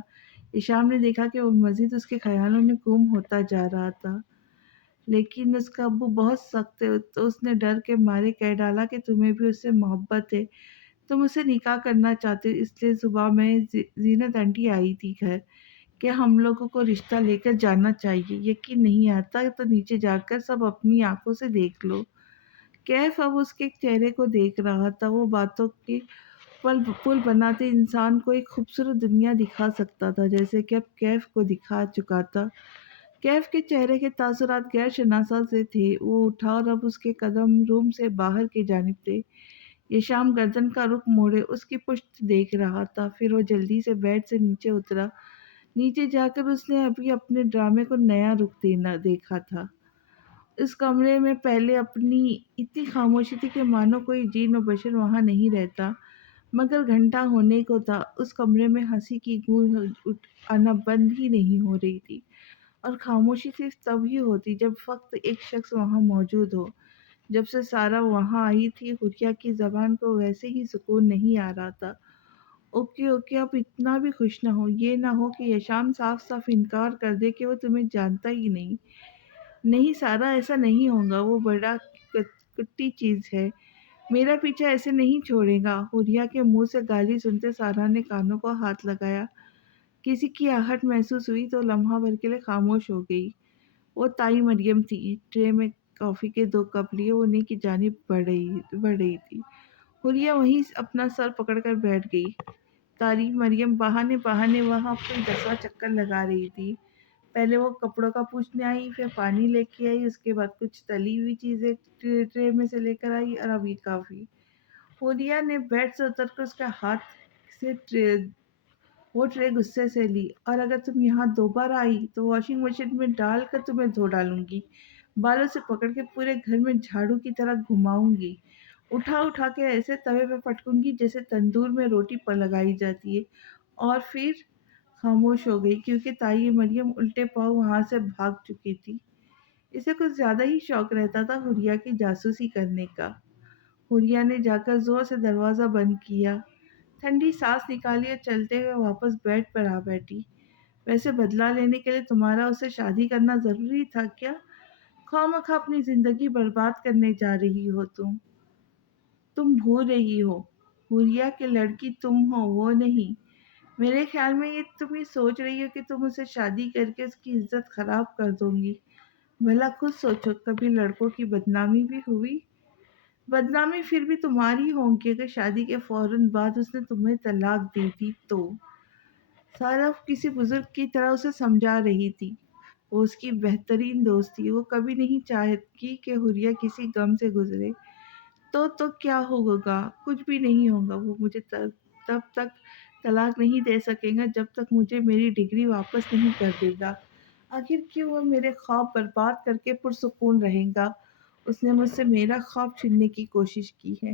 ہشام نے دیکھا کہ وہ مزید اس کے خیالوں میں گم ہوتا جا رہا تھا، لیکن اس کا ابو بہت سخت ہے، تو اس نے ڈر کے مارے کہہ ڈالا کہ تمہیں بھی اس سے محبت ہے، تم اسے نکاح کرنا چاہتے ہو، اس لیے صبح میں زینت آنٹی آئی تھی گھر کہ ہم لوگوں کو رشتہ لے کر جانا چاہیے، یقین نہیں آتا تو نیچے جا کر سب اپنی آنکھوں سے دیکھ لو۔ کیف اب اس کے چہرے کو دیکھ رہا تھا۔ وہ باتوں کی پل بناتے انسان کو ایک خوبصورت دنیا دکھا سکتا تھا، جیسے کہ اب کیف کو دکھا چکا تھا۔ کیف کے چہرے کے تاثرات غیر شناسا سے تھے۔ وہ اٹھا اور اب اس کے قدم روم سے باہر کی جانب تھے۔ یہ شام گردن کا رخ موڑے اس کی پشت دیکھ رہا تھا، پھر وہ جلدی سے بیڈ سے نیچے اترا۔ نیچے جا کر اس نے ابھی اپنے ڈرامے کو نیا رخ دیکھا تھا۔ اس کمرے میں پہلے اپنی اتنی خاموشی تھی کہ مانو کوئی جین و بشر وہاں نہیں رہتا، مگر گھنٹہ ہونے کو تھا، اس کمرے میں ہنسی کی گونج آنا بند ہی نہیں ہو رہی تھی، اور خاموشی صرف تب ہی ہوتی جب فقط ایک شخص وہاں موجود ہو۔ جب سے سارا وہاں آئی تھی، حریہ کی زبان کو ویسے ہی سکون نہیں آ رہا تھا۔ اوکے اوکے، اب اتنا بھی خوش نہ ہو، یہ نہ ہو کہ یشام صاف صاف انکار کر دے کہ وہ تمہیں جانتا ہی نہیں۔ نہیں سارا، ایسا نہیں ہوگا، وہ بڑا کٹی چیز ہے، میرا پیچھا ایسے نہیں چھوڑے گا۔ حریہ کے منہ سے گالی سنتے سارا نے کانوں کو ہاتھ لگایا۔ کسی کی آہٹ محسوس ہوئی تو لمحہ بھر کے لیے خاموش ہو گئی۔ وہ تائی مریم تھی، ٹرے میں کافی کے 2 کپ لیے وہ انہیں کی جانب بڑھ رہی تھی۔ حریہ وہیں اپنا سر پکڑ کر بیٹھ گئی۔ تائی مریم بہانے بہانے وہاں اپنی 10واں چکر لگا رہی تھی۔ پہلے وہ کپڑوں کا پوچھنے آئی، پھر پانی لے کے آئی، اس کے بعد کچھ تلی ہوئی چیزیں ٹرے میں سے لے کر آئی، اور اب یہ کافی۔ حریہ نے بیڈ سے اتر کر اس کے ہاتھ سے وہ ٹرے غصے سے لی۔ اور اگر تم یہاں دوبارہ آئی تو واشنگ مشین میں ڈال کر تمہیں دھو ڈالوں گی، بالوں سے پکڑ کے پورے گھر میں جھاڑو کی طرح گھماؤں گی، اٹھا اٹھا کے ایسے توے پہ پٹکوں گی جیسے تندور میں روٹی پر لگائی جاتی ہے۔ اور پھر خاموش ہو گئی، کیونکہ تائی مریم الٹے پاؤں وہاں سے بھاگ چکی تھی۔ اسے کچھ زیادہ ہی شوق رہتا تھا حریہ کی جاسوسی کرنے کا۔ حریہ نے جا کر زور سے دروازہ بند کیا، ٹھنڈی سانس نکالی اور چلتے ہوئے واپس بیڈ پر آ بیٹھی۔ ویسے بدلہ لینے کے لیے تمہارا اس سے شادی کرنا ضروری تھا کیا؟ خواہ مخواہ اپنی زندگی برباد کرنے جا رہی ہو تم بھول رہی ہو، حریہ کی لڑکی تم ہو، وہ نہیں۔ میرے خیال میں تم یہ سوچ رہی ہو کہ تم اسے شادی کر کے اس کی عزت خراب کر دو گی۔ بھلا خود سوچو، کبھی لڑکوں کی بدنامی بھی ہوئی؟ بدنامی پھر بھی تمہاری ہوگی اگر شادی کے فوراً بعد اس نے تمہیں طلاق دے دی تو۔ سارا کسی بزرگ کی طرح اسے سمجھا رہی تھی۔ وہ اس کی بہترین دوست تھی، وہ کبھی نہیں چاہتی کہ حریہ کسی غم سے گزرے۔ تو کیا ہوگا؟ کچھ بھی نہیں ہوگا۔ وہ مجھے تب تک طلاق نہیں دے سکے گا جب تک مجھے میری ڈگری واپس نہیں کر دے گا۔ آخر کیوں وہ میرے خواب برباد کر کے پرسکون رہے گا؟ اس نے مجھ سے میرا خواب چھیننے کی کوشش کی ہے۔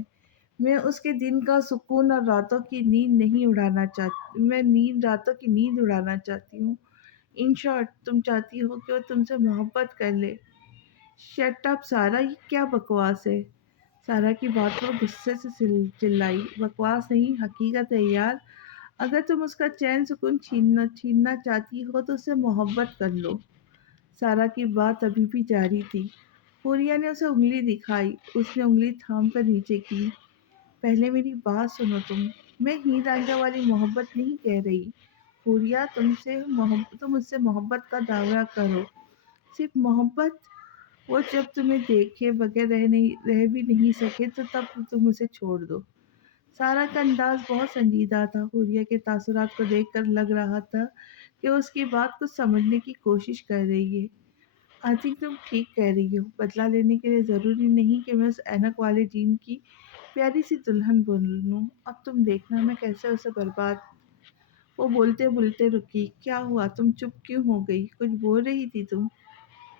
میں اس کے دن کا سکون اور راتوں کی نیند نہیں اڑانا چاہتی، میں راتوں کی نیند اڑانا چاہتی ہوں۔ ان شارٹ، تم چاہتی ہو کہ وہ تم سے محبت کر لے۔ شٹ اپ سارا، یہ کیا بکواس ہے؟ سارا کی بات پر غصے سے چلائی، بکواس نہیں حقیقت ہے یار، اگر تم اس کا چین سکون چھیننا چاہتی ہو تو اسے محبت کر لو۔ سارا کی بات ابھی بھی جاری تھی۔ حوریہ نے اسے انگلی دکھائی، اس نے انگلی تھام کر نیچے کی۔ پہلے میری بات سنو میں ہیر رانجھا والی محبت نہیں کہہ رہی۔ حوریہ تم اس سے محبت کا دعویٰ کرو، صرف محبت، وہ جب تمہیں دیکھے بغیر رہ بھی نہیں سکے تو تب تم اسے چھوڑ دو۔ سارا کا انداز بہت سنجیدہ تھا۔ حوریہ کے تاثرات کو دیکھ کر لگ رہا تھا کہ وہ اس کی بات کو سمجھنے کی کوشش کر رہی ہے۔ آئی تھنک تم ٹھیک کہہ رہی ہو، بدلہ لینے کے لیے ضروری نہیں کہ میں اس اینک والے جین کی پیاری سی دلہن بنوں۔ اب تم دیکھنا میں کیسے اسے برباد۔ وہ بولتے بولتے رکی۔ کیا ہوا، تم چپ کیوں ہو گئی، کچھ بول رہی تھی تم؟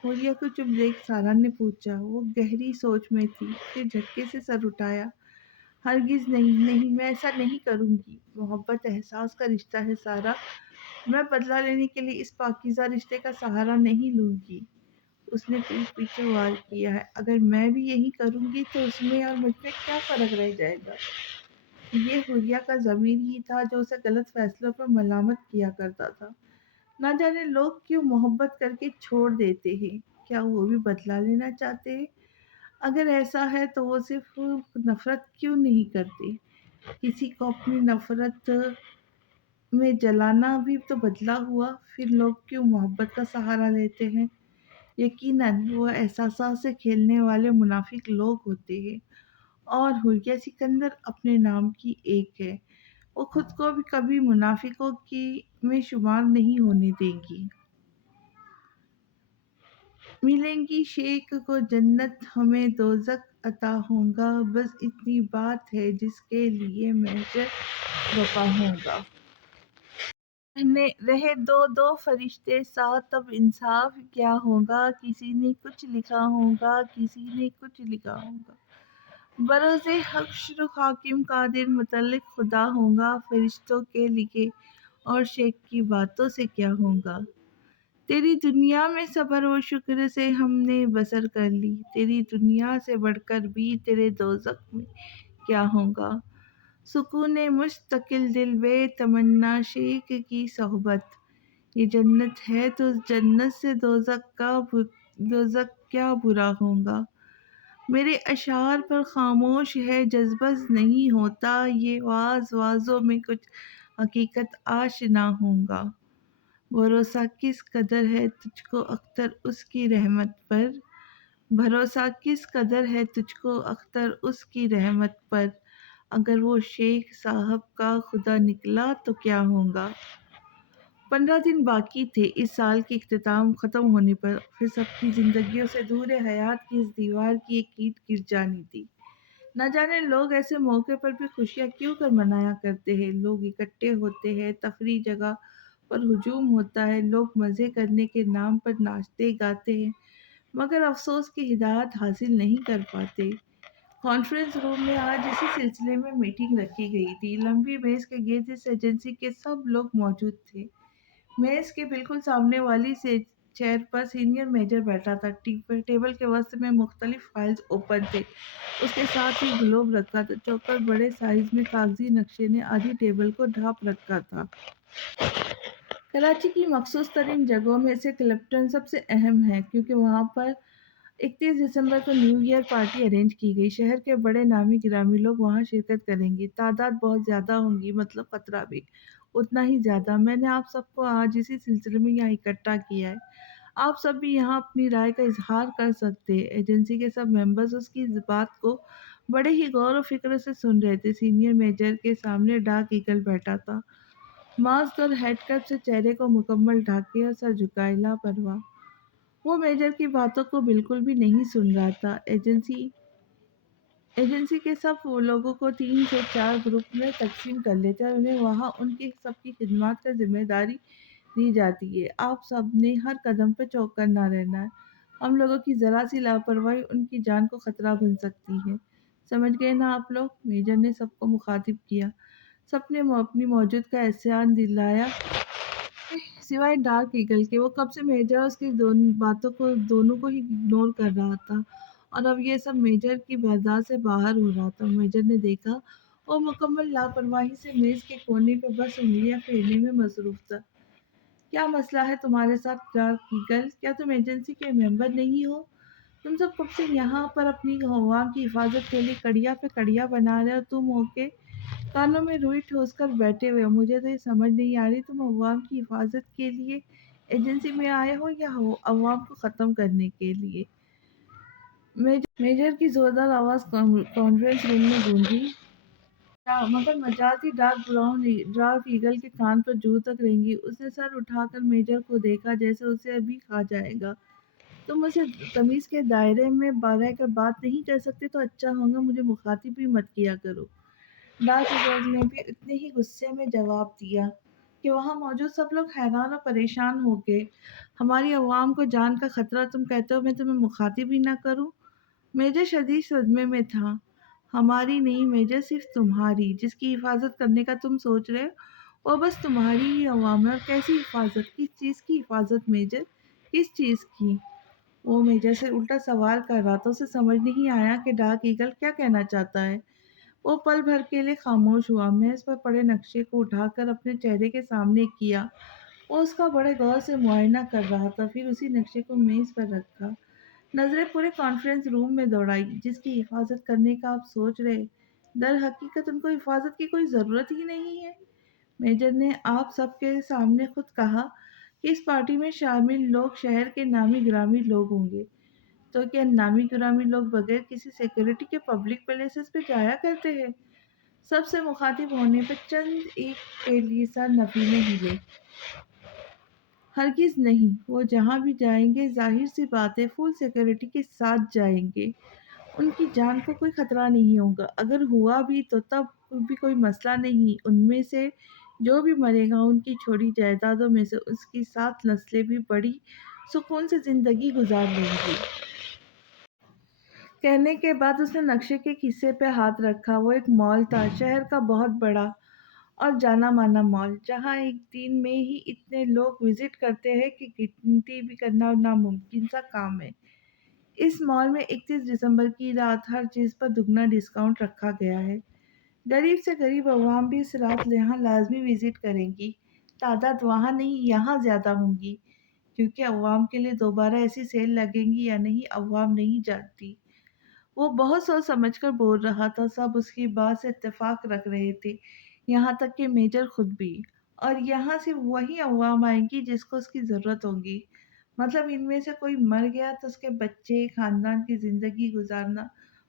حوریہ کو چپ دیکھ سارا نے پوچھا۔ وہ گہری سوچ میں تھی، پھر جھٹکے سے سر اٹھایا۔ ہرگز نہیں، میں ایسا نہیں کروں گی۔ محبت احساس کا رشتہ ہے سارا، میں بدلہ لینے کے لیے اس پاکیزہ رشتے کا سہارا نہیں لوں گی۔ اس نے پیٹھ پیچھے وار کیا ہے، اگر میں بھی یہی کروں گی تو اس میں اور مجھ میں کیا فرق رہ جائے گا؟ یہ حوریہ کا ضمیر ہی تھا جو اسے غلط فیصلوں پر ملامت کیا کرتا تھا۔ نہ جانے لوگ کیوں محبت کر کے چھوڑ دیتے ہیں، کیا وہ بھی بدلہ لینا چاہتے ہیں؟ اگر ایسا ہے تو وہ صرف نفرت کیوں نہیں کرتے؟ کسی کو اپنی نفرت میں جلانا بھی تو بدلہ ہوا، پھر لوگ کیوں محبت کا سہارا لیتے ہیں؟ یقیناً وہ احساسات سے کھیلنے والے منافق لوگ ہوتے ہیں، اور حوریہ سکندر اپنے نام کی ایک ہے۔ وہ خود کو بھی کبھی منافقوں کی میں شمار نہیں ہونے دے گی۔ ملیں گی شیخ کو جنت، ہمیں دوزخ عطا ہوگا، بس اتنی بات ہے جس کے لیے محشر بپا ہوگا۔ رہے دو فرشتے ساتھ، تب انصاف کیا ہوگا؟ کسی نے کچھ لکھا ہوگا، کسی نے کچھ لکھا ہوگا۔ بروز حشر حاکم قادر مطلق خدا ہوگا، فرشتوں کے لکھے اور شیخ کی باتوں سے کیا ہوگا؟ تیری دنیا میں صبر و شکر سے ہم نے بسر کر لی، تیری دنیا سے بڑھ کر بھی تیرے دوزخ میں کیا ہوگا؟ سکون مستقل دل بے تمنا شیخ کی صحبت، یہ جنت ہے تو جنت سے دوزخ کیا برا ہوگا؟ میرے اشعار پر خاموش ہے جذبز نہیں ہوتا، یہ وازوں میں کچھ حقیقت آشنا ہوگا۔ بھروسہ کس قدر ہے تجھ کو اختر اس کی رحمت پر، بھروسہ کس قدر ہے تجھ کو اختر اس کی رحمت پر، اگر وہ شیخ صاحب کا خدا نکلا تو کیا ہوگا؟ 15 دن باقی تھے اس سال کے اختتام ختم ہونے پر، پھر سب کی زندگیوں سے دور حیات کی اس دیوار کی ایک اینٹ گر جانی تھی۔ نہ جانے لوگ ایسے موقع پر بھی خوشیاں کیوں کر منایا کرتے ہیں۔ لوگ اکٹھے ہوتے ہیں، تفریح جگہ پر ہجوم ہوتا ہے، لوگ مزے کرنے کے نام پر ناچتے گاتے ہیں، مگر افسوس کی ہدایت حاصل نہیں کر پاتے۔ کانفرنس روم میں آج اسی سلسلے میں میٹنگ رکھی گئی تھی۔ لمبی میز کے گرد اس ایجنسی کے سب لوگ موجود تھے۔ میز کے بالکل سامنے والی چیئر پر سینئر میجر بیٹھا تھا۔ ٹیبل کے وسط میں مختلف فائلز اوپن تھے، اس کے ساتھ ہی گلوب رکھا تھا۔ چوکر بڑے سائز میں کاغذی نقشے نے آدھی ٹیبل کو ڈھانپ رکھا تھا۔ کراچی کی مخصوص ترین جگہوں میں سے کلپٹن سب سے اہم ہے، کیونکہ وہاں پر 31 دسمبر کو نیو ایئر پارٹی ارینج کی گئی۔ شہر کے بڑے نامی گرامی لوگ وہاں شرکت کریں گے۔ تعداد بہت زیادہ ہوں گی، مطلب خطرہ بھی اتنا ہی زیادہ۔ میں نے آپ سب کو آج اسی سلسلے میں یہاں اکٹھا کیا ہے۔ آپ سب بھی یہاں اپنی رائے کا اظہار کر سکتے ہیں۔ ایجنسی کے سب ممبرز اس کی بات کو بڑے ہی غور و فکر سے سن رہے تھے۔ سینئر میجر کے سامنے ڈاک ایگل بیٹھا تھا، ماسک اور ہیڈ کپ سے چہرے کو مکمل ڈھانکے اور سر جھکائے لاپرواہ۔ وہ میجر کی باتوں کو بالکل بھی نہیں سن رہا تھا۔ ایجنسی کے سب لوگوں کو 3 سے 4 گروپ میں تقسیم کر لیتے اور انہیں وہاں ان کی سب کی خدمات کا ذمہ داری دی جاتی ہے۔ آپ سب نے ہر قدم پہ چوک کر نہ رہنا ہے۔ ہم لوگوں کی ذرا سی لاپرواہی ان کی جان کو خطرہ بن سکتی ہے۔ سمجھ گئے نا آپ لوگ؟ میجر نے سب کو مخاطب کیا۔ سب نے اپنی موجود کا احسان دلایا سوائے ڈارک ایگل کے۔ وہ کب سے میجر اور اس کی باتوں کو دونوں کو ہی اگنور کر رہا تھا اور اب یہ سب میجر کی برداشت سے باہر ہو رہا تھا۔ میجر نے دیکھا وہ مکمل لاپرواہی سے میز کے کونے پہ بس انگلیاں پھیرنے میں مصروف تھا۔ کیا مسئلہ ہے تمہارے ساتھ ڈارک ایگل؟ کیا تم ایجنسی کے ممبر نہیں ہو؟ تم سب کب سے یہاں پر اپنی عوام کی حفاظت کے لیے کڑیا پہ کڑیا بنا رہے ہو؟ تم ہو کے کانوں میں روئی ٹھوس کر بیٹھے ہوئے ہو۔ مجھے تو یہ سمجھ نہیں آ رہی تم عوام کی حفاظت کے لیے ایجنسی میں آئے ہو یا عوام کو ختم کرنے کے لیے؟ میجر کی زوردار آواز کانفرنس روم میں گونجی، مگر مجازی ڈارک ایگل کے کان پر جوں تک رینگی۔ اس نے سر اٹھا کر میجر کو دیکھا جیسے اسے ابھی کھا جائے گا۔ تم اسے تمیز کے دائرے میں رہ کر بات نہیں کر سکتے تو اچھا ہوگا مجھے مخاطب بھی مت کیا کرو۔ ڈارک ایگل نے بھی اتنے ہی غصے میں جواب دیا کہ وہاں موجود سب لوگ حیران اور پریشان ہو گئے۔ ہماری عوام کو جان کا خطرہ، تم کہتے ہو میں تمہیں مخاطب ہی نہ کروں؟ میجر شدید صدمے میں تھا۔ ہماری نہیں میجر، صرف تمہاری۔ جس کی حفاظت کرنے کا تم سوچ رہے ہو وہ بس تمہاری ہی عوام ہے۔ اور کیسی حفاظت؟ کس چیز کی حفاظت میجر؟ کس چیز کی؟ وہ میجر سے الٹا سوال کر رہا تھا۔ اسے سمجھ نہیں آیا کہ ڈارک ایگل کیا کہنا چاہتا ہے۔ وہ پل بھر کے لیے خاموش ہوا، میز پر پڑے نقشے کو اٹھا کر اپنے چہرے کے سامنے کیا۔ وہ اس کا بڑے غور سے معائنہ کر رہا تھا، پھر اسی نقشے کو میز پر رکھا۔ نظریں پورے کانفرنس روم میں دوڑائی۔ جس کی حفاظت کرنے کا آپ سوچ رہے، در حقیقت ان کو حفاظت کی کوئی ضرورت ہی نہیں ہے۔ میجر نے آپ سب کے سامنے خود کہا کہ اس پارٹی میں شامل لوگ شہر کے نامی گرامی لوگ ہوں گے، تو کیا نامی گرامی لوگ بغیر کسی سیکورٹی کے پبلک پلیسز پہ جایا کرتے ہیں؟ سب سے مخاطب ہونے پر چند ایک کے سر نفی میں ہلے۔ ہرگز نہیں، وہ جہاں بھی جائیں گے ظاہر سی بات ہے فل سیکورٹی کے ساتھ جائیں گے۔ ان کی جان کو کوئی خطرہ نہیں ہوگا، اگر ہوا بھی تو تب بھی کوئی مسئلہ نہیں۔ ان میں سے جو بھی مرے گا ان کی چھوڑی جائیدادوں میں سے اس کی 7 نسلیں بھی بڑی سکون سے زندگی گزار لیں گی۔ کہنے کے بعد اس نے نقشے کے حصے پہ ہاتھ رکھا۔ وہ ایک مال تھا، شہر کا بہت بڑا اور جانا مانا مال، جہاں ایک دن میں ہی اتنے لوگ وزٹ کرتے ہیں کہ گنتی بھی کرنا ناممکن سا کام ہے۔ اس مال میں 31 دسمبر کی رات ہر چیز پر دگنا ڈسکاؤنٹ رکھا گیا ہے۔ غریب سے غریب عوام بھی اس رات یہاں لازمی وزٹ کریں گی۔ تعداد وہاں نہیں یہاں زیادہ ہوں گی، کیونکہ عوام کے لیے دوبارہ ایسی سیل لگیں گی یا نہیں عوام نہیں جانتی۔ وہ بہت سوچ سمجھ کر بول رہا تھا، سب اس کی بات سے اتفاق رکھ رہے تھے، یہاں تک کہ میجر خود بھی۔ اور یہاں صرف وہی عوام آئیں گی جس کو اس کی ضرورت ہوگی۔ مطلب ان میں سے کوئی مر گیا تو اس کے بچے خاندان کی زندگی گزارنا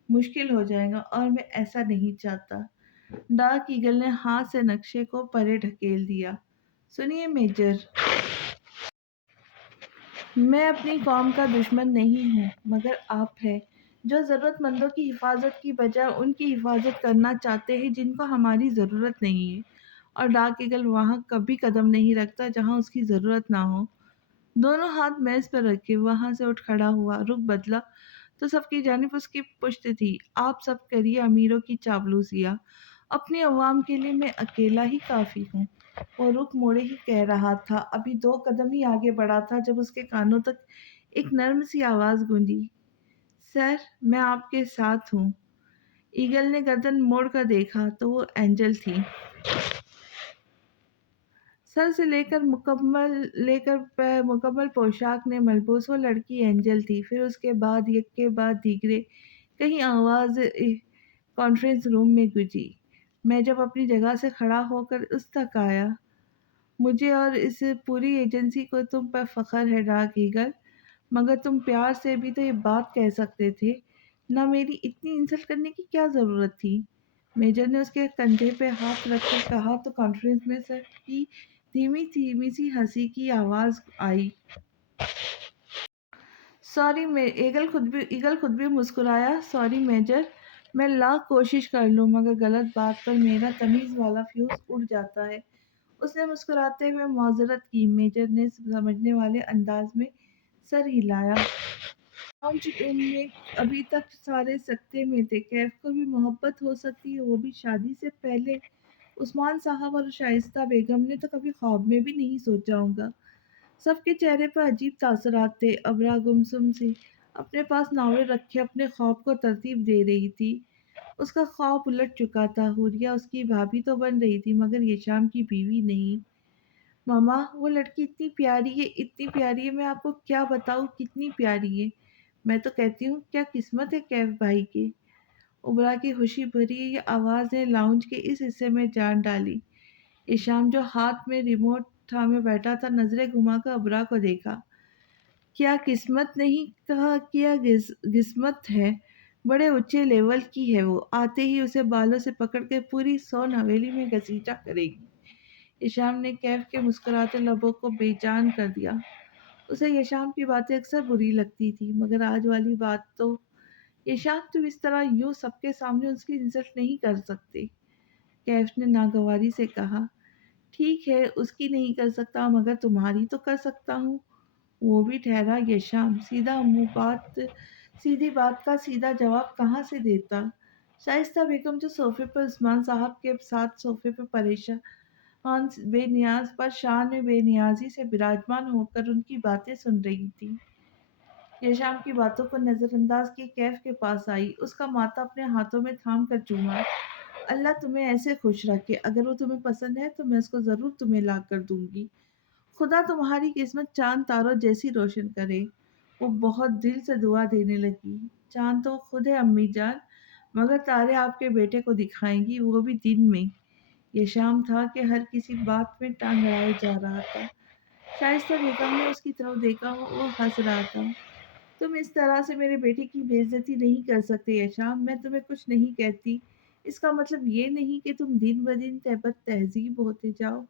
مشکل ہو جائے گا، اور میں ایسا نہیں چاہتا۔ ڈارک ایگل نے ہاتھ سے نقشے کو پرے ڈھکیل دیا۔ سنیے میجر، میں اپنی قوم کا دشمن نہیں ہوں، مگر آپ ہیں جو ضرورت مندوں کی حفاظت کی بجائے ان کی حفاظت کرنا چاہتے ہیں جن کو ہماری ضرورت نہیں ہے۔ اور ڈارک ایگل وہاں کبھی قدم نہیں رکھتا جہاں اس کی ضرورت نہ ہو۔ دونوں ہاتھ میز پر رکھے وہاں سے اٹھ کھڑا ہوا، رخ بدلا تو سب کی جانب اس کی پشت تھی۔ آپ سب کریے امیروں کی چاپلوسیاں، اپنی عوام کے لیے میں اکیلا ہی کافی ہوں۔ وہ رخ موڑے ہی کہہ رہا تھا، ابھی 2 قدم ہی آگے بڑھا تھا جب اس کے کانوں تک ایک نرم سی آواز گونجی، سر میں آپ کے ساتھ ہوں۔ ایگل نے گردن موڑ کر دیکھا تو وہ اینجل تھی۔ سر سے لے کر مکمل پوشاک میں ملبوس وہ لڑکی اینجل تھی۔ پھر اس کے بعد یک کے بعد دیگرے کہیں آواز کانفرنس روم میں گونجی۔ میں جب اپنی جگہ سے کھڑا ہو کر اس تک آیا، مجھے اور اس پوری ایجنسی کو تم پر فخر ہے ڈارک ایگل، مگر تم پیار سے بھی تو یہ بات کہہ سکتے تھے نہ، میری اتنی انسلٹ کرنے کی کیا ضرورت تھی؟ میجر نے اس کے کندھے پہ ہاتھ رکھ کر کہا تو کانفرنس میں سب کی دھیمی دھیمی سی ہنسی کی آواز آئی۔ سوری ایگل خود بھی مسکرایا، سوری میجر، میں لاکھ کوشش کر لوں مگر غلط بات پر میرا تمیز والا فیوز اڑ جاتا ہے۔ اس نے مسکراتے ہوئے معذرت کی۔ میجر نے سمجھنے والے انداز میں سر ہلایا۔ لاؤنج میں ابھی تک سارے سکتے میں تھے۔ کیف کو بھی محبت ہو سکتی ہے، وہ بھی شادی سے پہلے۔ عثمان صاحب اور شائستہ بیگم نے تو کبھی خواب میں بھی نہیں سوچا ہوگا۔ سب کے چہرے پر عجیب تاثرات تھے، ابرا گمسم سی اپنے پاس ناول رکھے اپنے خواب کو ترتیب دے رہی تھی۔ اس کا خواب الٹ چکا تھا، حوریہ اس کی بھابھی تو بن رہی تھی مگر یہ شام کی بیوی نہیں۔ ماما وہ لڑکی اتنی پیاری ہے، اتنی پیاری ہے، میں آپ کو کیا بتاؤں کتنی پیاری ہے۔ میں تو کہتی ہوں کیا قسمت ہے کیف بھائی کی۔ ابرا کی خوشی بھری یہ آواز نے لاؤنج کے اس حصے میں جان ڈالی۔ ایشام جو ہاتھ میں ریموٹ تھامے بیٹھا تھا نظریں گھما کر ابرا کو دیکھا۔ کیا قسمت نہیں کہا، کیا قسمت ہے، بڑے اونچے لیول کی ہے وہ، آتے ہی اسے بالوں سے پکڑ کے پوری سون حویلی میں گھسیٹا کرے گی۔ ایشام نے کیف کے مسکراتے لبوں کو بے جان کر دیا۔ اسے یشام کی باتیں اکثر بری لگتی تھی مگر آج والی بات تو، یشام تم اس طرح یوں سب کے سامنے اس کی انسلٹ نہیں کر سکتے۔ کیف نے ناگواری سے کہا، ٹھیک ہے اس کی نہیں کر سکتا مگر تمہاری تو کر سکتا ہوں۔ وہ بھی ٹھہرا یشام، سیدھی بات کا سیدھا جواب کہاں سے دیتا۔ شائستہ بیگم جو صوفے پر عثمان صاحب کے ساتھ صوفے پر پریشان بے نیاز پر شان میں بے نیازی سے براجمان ہو کر ان کی باتیں سن رہی تھی، یشام کی باتوں کو نظر انداز کی کیف کے پاس آئی، اس کا ماتھا اپنے ہاتھوں میں تھام کر چوما۔ اللہ تمہیں ایسے خوش رکھے، اگر وہ تمہیں پسند ہے تو میں اس کو ضرور تمہیں لا کر دوں گی۔ خدا تمہاری قسمت چاند تاروں جیسی روشن کرے۔ وہ بہت دل سے دعا دینے لگی۔ چاند تو خود ہے امی جان، مگر تارے آپ کے بیٹے کو دکھائیں گی، وہ بھی دن میں۔ یہ شام تھا کہ ہر کسی بات میں ٹانگ اڑائے جا رہا تھا۔ شائستہ بیگم نے اس کی طرف دیکھا، وہ ہنس رہا تھا۔ تم اس طرح سے میرے بیٹے کی بے عزتی نہیں کر سکتے یشام، میں تمہیں کچھ نہیں کہتی، اس کا مطلب یہ نہیں کہ تم دن بدن بد تہذیب ہوتے جاؤ۔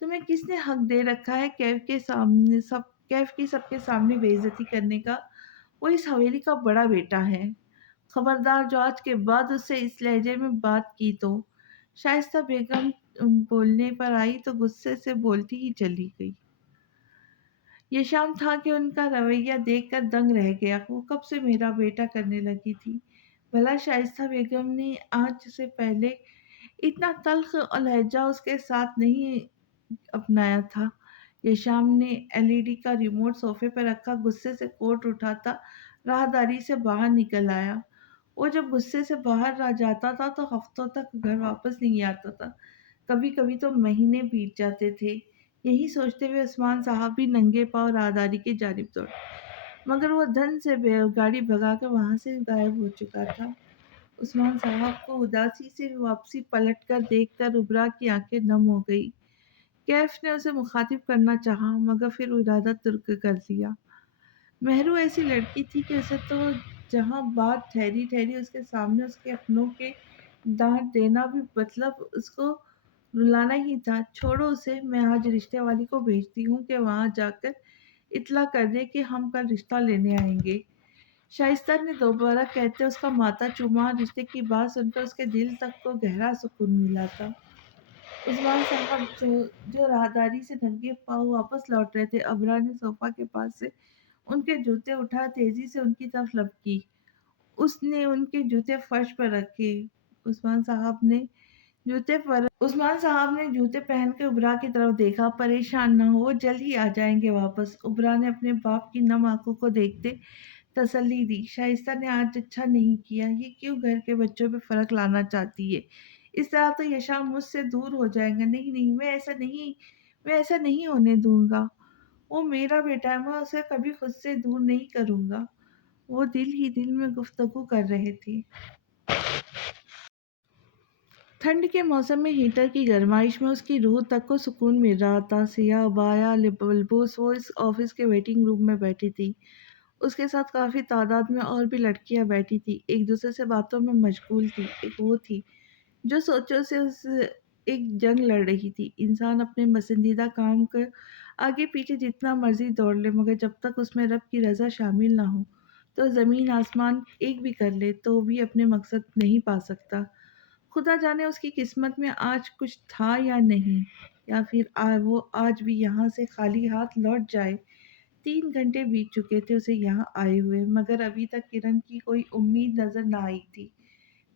تمہیں کس نے حق دے رکھا ہے کیف کی سب کے سامنے بے عزتی کرنے کا؟ وہ اس حویلی کا بڑا بیٹا ہے، خبردار جو آج کے بعد اس سے اس لہجے میں بات کی تو۔ شائستہ بیگم بولنے پر آئی تو غصے سے بولتی ہی چلی گئی۔ یہ شام تھا کہ ان کا رویہ دیکھ کر دنگ رہ گیا، وہ کب سے میرا بیٹا کرنے لگی تھی۔ بھلا شائستہ بیگم نے آج سے پہلے اتنا تلخ لہجہ اس کے ساتھ نہیں اپنایا تھا۔ یہ شام نے ایل ای ڈی کا ریموٹ صوفے پر رکھا، غصے سے کوٹ اٹھاتا راہداری سے باہر نکل آیا۔ وہ جب غصے سے باہر آ جاتا تھا تو ہفتوں تک گھر واپس نہیں آتا تھا، کبھی کبھی تو مہینے بیت جاتے تھے۔ یہی سوچتے ہوئے عثمان صاحب بھی ننگے پاؤں راہداری کی جانب دوڑے، مگر وہ دھن سے گاڑی بھگا کر وہاں سے غائب ہو چکا تھا۔ عثمان صاحب کو اداسی سے واپسی پلٹ کر دیکھ کر ابرا کی آنکھیں نم ہو گئی۔ کیف نے اسے مخاطب کرنا چاہا مگر پھر ارادہ ترک کر دیا۔ مہرو ایسی لڑکی تھی کہ اسے تو جہاں بات ٹھہری ٹھہری اس کے سامنے اس کے اپنوں کے ڈانٹ دینا بھی مطلب اس کو رلانا ہی تھا۔ چھوڑو اسے، میں آج رشتے والی کو بھیجتی ہوں کہ وہاں جا کر اطلاع کر دے کہ ہم کل رشتہ لینے آئیں گے۔ شائستہ نے دوبارہ کہتے اس کا ماتھا چوما، رشتے کی بات سن کر اس کے دل تک کو گہرا سکون ملا تھا۔ عثمان صاحب جو راہداری سے ننگے پاؤں واپس لوٹ رہے تھے، ابرا نے صوفہ کے پاس سے ان کے جوتے اٹھا تیزی سے ان کی طرف لپکی۔ اس نے ان کے جوتے فرش پر رکھے۔ عثمان صاحب نے جوتے پہن کے ابرا کی طرف دیکھا، پریشان نہ ہو، وہ جلد ہی آ جائیں گے واپس۔ ابرا نے اپنے باپ کی نم آنکھوں کو دیکھتے تسلی دی۔ شائستہ نے آج اچھا نہیں کیا، یہ کیوں گھر کے بچوں پہ فرق لانا چاہتی ہے؟ اس طرح تو یشام مجھ سے دور ہو جائے گا۔ نہیں نہیں، میں ایسا نہیں ہونے دوں گا۔ وہ میرا بیٹا ہے، میں اسے کبھی خود سے دور نہیں کروں گا۔ وہ دل ہی دل میں گفتگو کر رہے تھے۔ ٹھنڈ کے موسم میں ہیٹر کی گرمائش میں اس کی روح تک کو سکون مل رہا تھا۔ سیاہ بایا بلبوس وہ اس آفس کے ویٹنگ روم میں بیٹھی تھی، اس کے ساتھ کافی تعداد میں اور بھی لڑکیاں بیٹھی تھی، ایک دوسرے سے باتوں میں مشغول تھی۔ ایک وہ تھی جو سوچوں سے ایک جنگ لڑ رہی تھی۔ انسان اپنے پسندیدہ کام کے آگے پیچھے جتنا مرضی دوڑ لے مگر جب تک اس میں رب کی رضا شامل نہ ہو تو زمین آسمان ایک بھی کر لے تو بھی اپنے مقصد نہیں پا سکتا۔ خدا جانے اس کی قسمت میں آج کچھ تھا یا نہیں، یا پھر وہ آج بھی یہاں سے خالی ہاتھ لوٹ جائے۔ 3 گھنٹے بیت چکے تھے اسے یہاں آئے ہوئے مگر ابھی تک کرن کی کوئی امید نظر نہ آئی تھی۔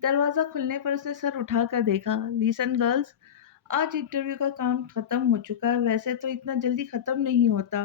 دروازہ کھلنے پر اس نے سر اٹھا کر دیکھا۔ لیسن گرلز، آج انٹرویو کا کام ختم ہو چکا ہے، ویسے تو اتنا جلدی ختم نہیں ہوتا،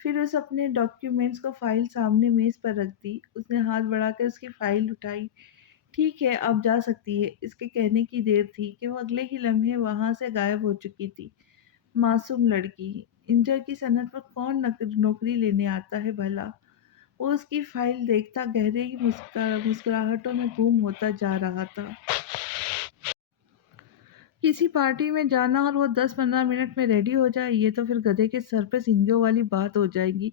پھر اس اپنے ڈاکیومنٹس کو فائل سامنے میز پر رکھ دی. اس نے ہاتھ بڑھا کر اس کی فائل اٹھائی. ٹھیک ہے آپ جا سکتی ہے. اس کے کہنے کی دیر تھی کہ وہ اگلے ہی لمحے وہاں سے غائب ہو چکی تھی. معصوم لڑکی. انٹر کی صنعت پر کون نوکری لینے آتا ہے بھلا. وہ اس کی فائل دیکھتا گہرے ہی مسکراہٹوں میں گم ہوتا جا رہا تھا. کسی پارٹی میں جانا اور وہ 10-15 منٹ میں ریڈی ہو جائے، یہ تو پھر گدھے کے سر پہ سنگیوں والی بات ہو جائے گی.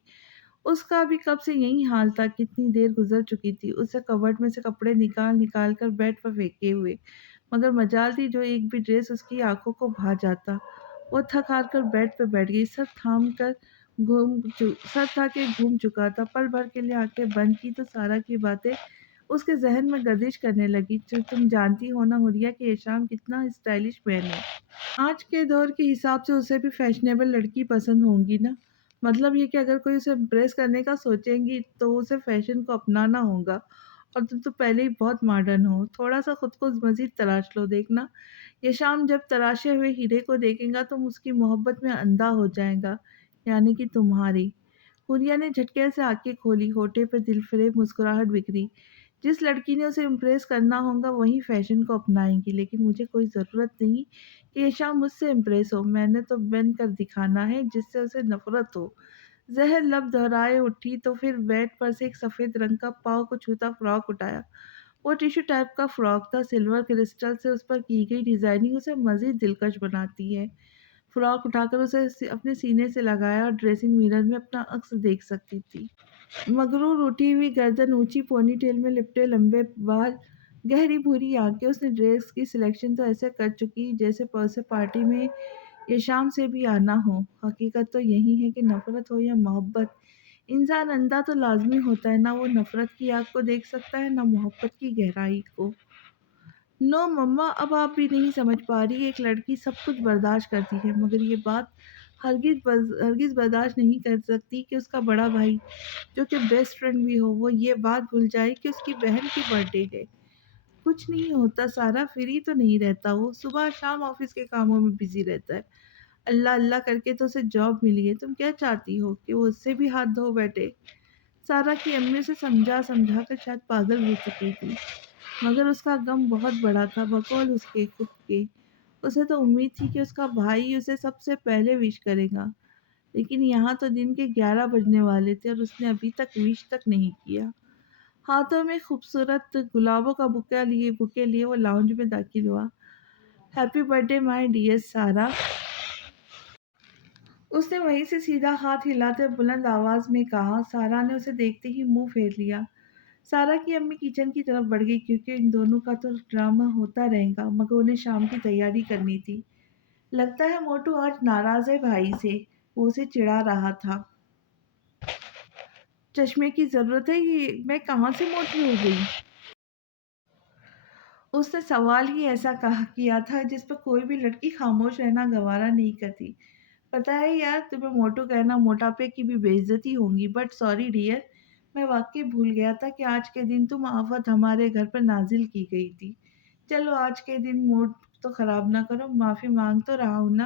اس کا بھی کب سے یہی حال تھا. کتنی دیر گزر چکی تھی اسے کبرڈ میں سے کپڑے نکال نکال کر بیڈ پر پھینکے ہوئے، مگر مجال تھی جو ایک بھی ڈریس اس کی آنکھوں کو بھا جاتا. وہ تھک ہار کر بیڈ پہ بیٹھ گئی. سر تھا کے گھوم چکا تھا. پل بھر کے لیے آنکھیں بند کی تو سارا کی باتیں اس کے ذہن میں گردش کرنے لگی. تم جانتی ہو نا حریہ کہ ایشام کتنا اسٹائلش مین ہے. آج کے دور کے حساب سے اسے بھی فیشنیبل لڑکی پسند ہوں گی نا. مطلب یہ کہ اگر کوئی اسے امپریس کرنے کا سوچیں گی تو اسے فیشن کو اپنانا ہوگا. اور تم تو پہلے ہی بہت ماڈرن ہو. تھوڑا سا خود کو مزید تلاش لو. دیکھنا یہ شام جب تراشے ہوئے ہیرے کو دیکھے گا تم اس کی محبت میں اندھا ہو جائے گا. یعنی کہ تمہاری. حریہ نے جھٹکے سے آنکھیں کھولی. ہوٹے پہ دل فریب مسکراہٹ بکھری. جس لڑکی نے اسے امپریس کرنا ہوگا وہی فیشن کو اپنائے گی. لیکن مجھے کوئی ضرورت نہیں کہ یہ شام مجھ سے امپریس ہو. میں نے تو بن کر دکھانا ہے جس سے اسے نفرت ہو. زہر لب دہرائے اٹھی تو پھر بیڈ پر سے ایک سفید رنگ کا پاؤں کو چھوتا فراک اٹھایا. وہ ٹیشو ٹائپ کا فراک تھا. سلور کرسٹل سے اس پر کی گئی ڈیزائننگ اسے مزید دلکش بناتی ہے. فراک اٹھا کر اسے اپنے سینے سے لگایا اور ڈریسنگ میرر میں اپنا عکس دیکھ سکتی تھی. مغرور اٹھی ہوئی گردن، اونچی پونی ٹیل میں لپٹے لمبے بال، گہری بھوری آنکھیں. اس نے ڈریس کی سلیکشن تو ایسے کر چکی جیسے پرسے پارٹی میں یہ شام سے بھی آنا ہو. حقیقت تو یہی ہے کہ نفرت ہو یا محبت، انسان اندھا تو لازمی ہوتا ہے. نہ وہ نفرت کی آگ کو دیکھ سکتا ہے نہ محبت کی گہرائی کو. نو مما، اب آپ بھی نہیں سمجھ پا رہی. ایک لڑکی سب کچھ برداشت کرتی ہے مگر یہ بات ہرگز برداشت نہیں کر سکتی کہ اس کا بڑا بھائی جو کہ بیسٹ فرینڈ بھی ہو، وہ یہ بات بھول جائے کہ اس کی بہن کی برتھ ڈے ہے. کچھ نہیں ہوتا سارا، فری تو نہیں رہتا. وہ صبح شام آفس کے کاموں میں بزی رہتا ہے. اللہ اللہ کر کے تو اسے جاب ملی ہے. تم کیا چاہتی ہو کہ وہ اس سے بھی ہاتھ دھو بیٹھے؟ سارا کی امی اسے سمجھا سمجھا کر شاید پاگل ہو چکی تھی، مگر اس کا غم بہت بڑا تھا بقول اس کے خود کے. اسے تو امید تھی کہ اس کا بھائی اسے سب سے پہلے وش کرے گا، لیکن یہاں تو دن کے 11 بجنے والے تھے اور اس نے ابھی تک وش تک نہیں کیا. ہاتھوں میں خوبصورت گلابوں کا بکے لیے وہ لاؤنج میں داخل ہوا. Happy birth day my dear سارا. اس نے وہیں سے سیدھا ہاتھ ہلاتے بلند آواز میں کہا. سارا نے اسے دیکھتے ہی منہ پھیر لیا. سارا کی امی کچن کی طرف بڑھ گئی کیونکہ ان دونوں کا تو ڈرامہ ہوتا رہے گا مگر انہیں شام کی تیاری کرنی تھی. لگتا ہے موٹو آج ناراض ہے بھائی سے. وہ اسے چڑھا رہا تھا. چشمے کی ضرورت ہے. یہ میں کہاں سے موٹی ہو گئی؟ اس نے سوال ہی ایسا کیا تھا جس پر کوئی بھی لڑکی خاموش رہنا گوارا نہیں کرتی. پتا ہے یار، تمہیں موٹو کہنا موٹاپے کی بھی بے عزتی ہوگی. بٹ سوری ڈیئر، میں واقعی بھول گیا تھا کہ آج کے دن تم آفت ہمارے گھر پر نازل کی گئی تھی. چلو آج کے دن موڈ تو خراب نہ کرو. معافی مانگ تو رہا ہوں نا.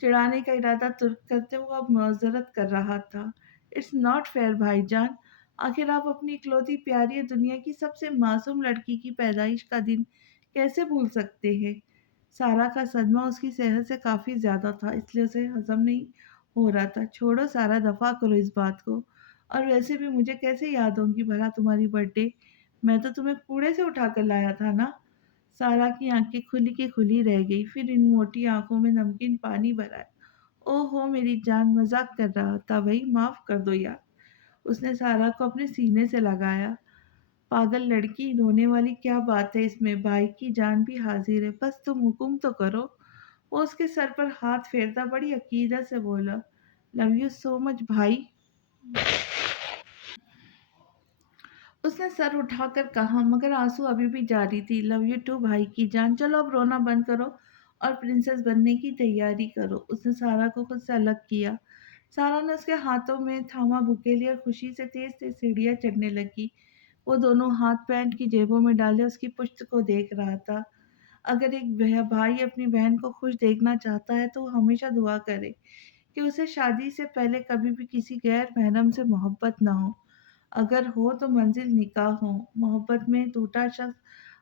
چڑھانے کا ارادہ ترک کرتے وہ اب معذرت کر رہا تھا. اٹس ناٹ فیئر بھائی جان. آخر آپ اپنی اکلوتی پیاری دنیا کی سب سے معصوم لڑکی کی پیدائش کا دن کیسے بھول سکتے ہیں؟ سارا کا صدمہ اس کی صحت سے کافی زیادہ تھا، اس لیے اسے ہضم نہیں ہو رہا تھا. چھوڑو سارا، دفع کرو اس بات کو. اور ویسے بھی مجھے کیسے یاد ہوگی بھلا تمہاری برتھ ڈے؟ میں تو تمہیں کوڑے سے اٹھا کر لایا تھا نا. سارا کی آنکھیں کھلی کی کھلی رہ گئی. پھر ان موٹی آنکھوں میں نمکین پانی بھرا. او ہو میری جان، مذاق کر رہا تھا بھائی، معاف کر دو یار. اس نے سارا کو اپنے سینے سے لگایا. پاگل لڑکی، رونے والی کیا بات ہے اس میں؟ بھائی کی جان بھی حاضر ہے، بس تم حکم تو کرو. وہ اس کے سر پر ہاتھ پھیرتا بڑی عقیدت سے بولا. لو یو سو مچ بھائی. اس نے سر اٹھا کر کہا مگر آنسو ابھی بھی جاری تھی. لو یو ٹو بھائی کی جان. چلو اب رونا بند کرو اور پرنسس بننے کی تیاری کرو. اس نے سارا کو خود سے الگ کیا. سارا نے اس کے ہاتھوں میں تھاما بھوکے لیا اور خوشی سے تیز تیز سیڑھیاں چڑھنے لگی. وہ دونوں ہاتھ پینٹ کی جیبوں میں ڈالے اس کی پشت کو دیکھ رہا تھا. اگر ایک بھائی اپنی بہن کو خوش دیکھنا چاہتا ہے تو وہ ہمیشہ دعا کرے کہ اسے شادی سے پہلے کبھی بھی کسی غیر محرم سے محبت نہ ہو۔ اگر ہو تو منزل نکاح ہو۔ محبت میں ٹوٹا شخص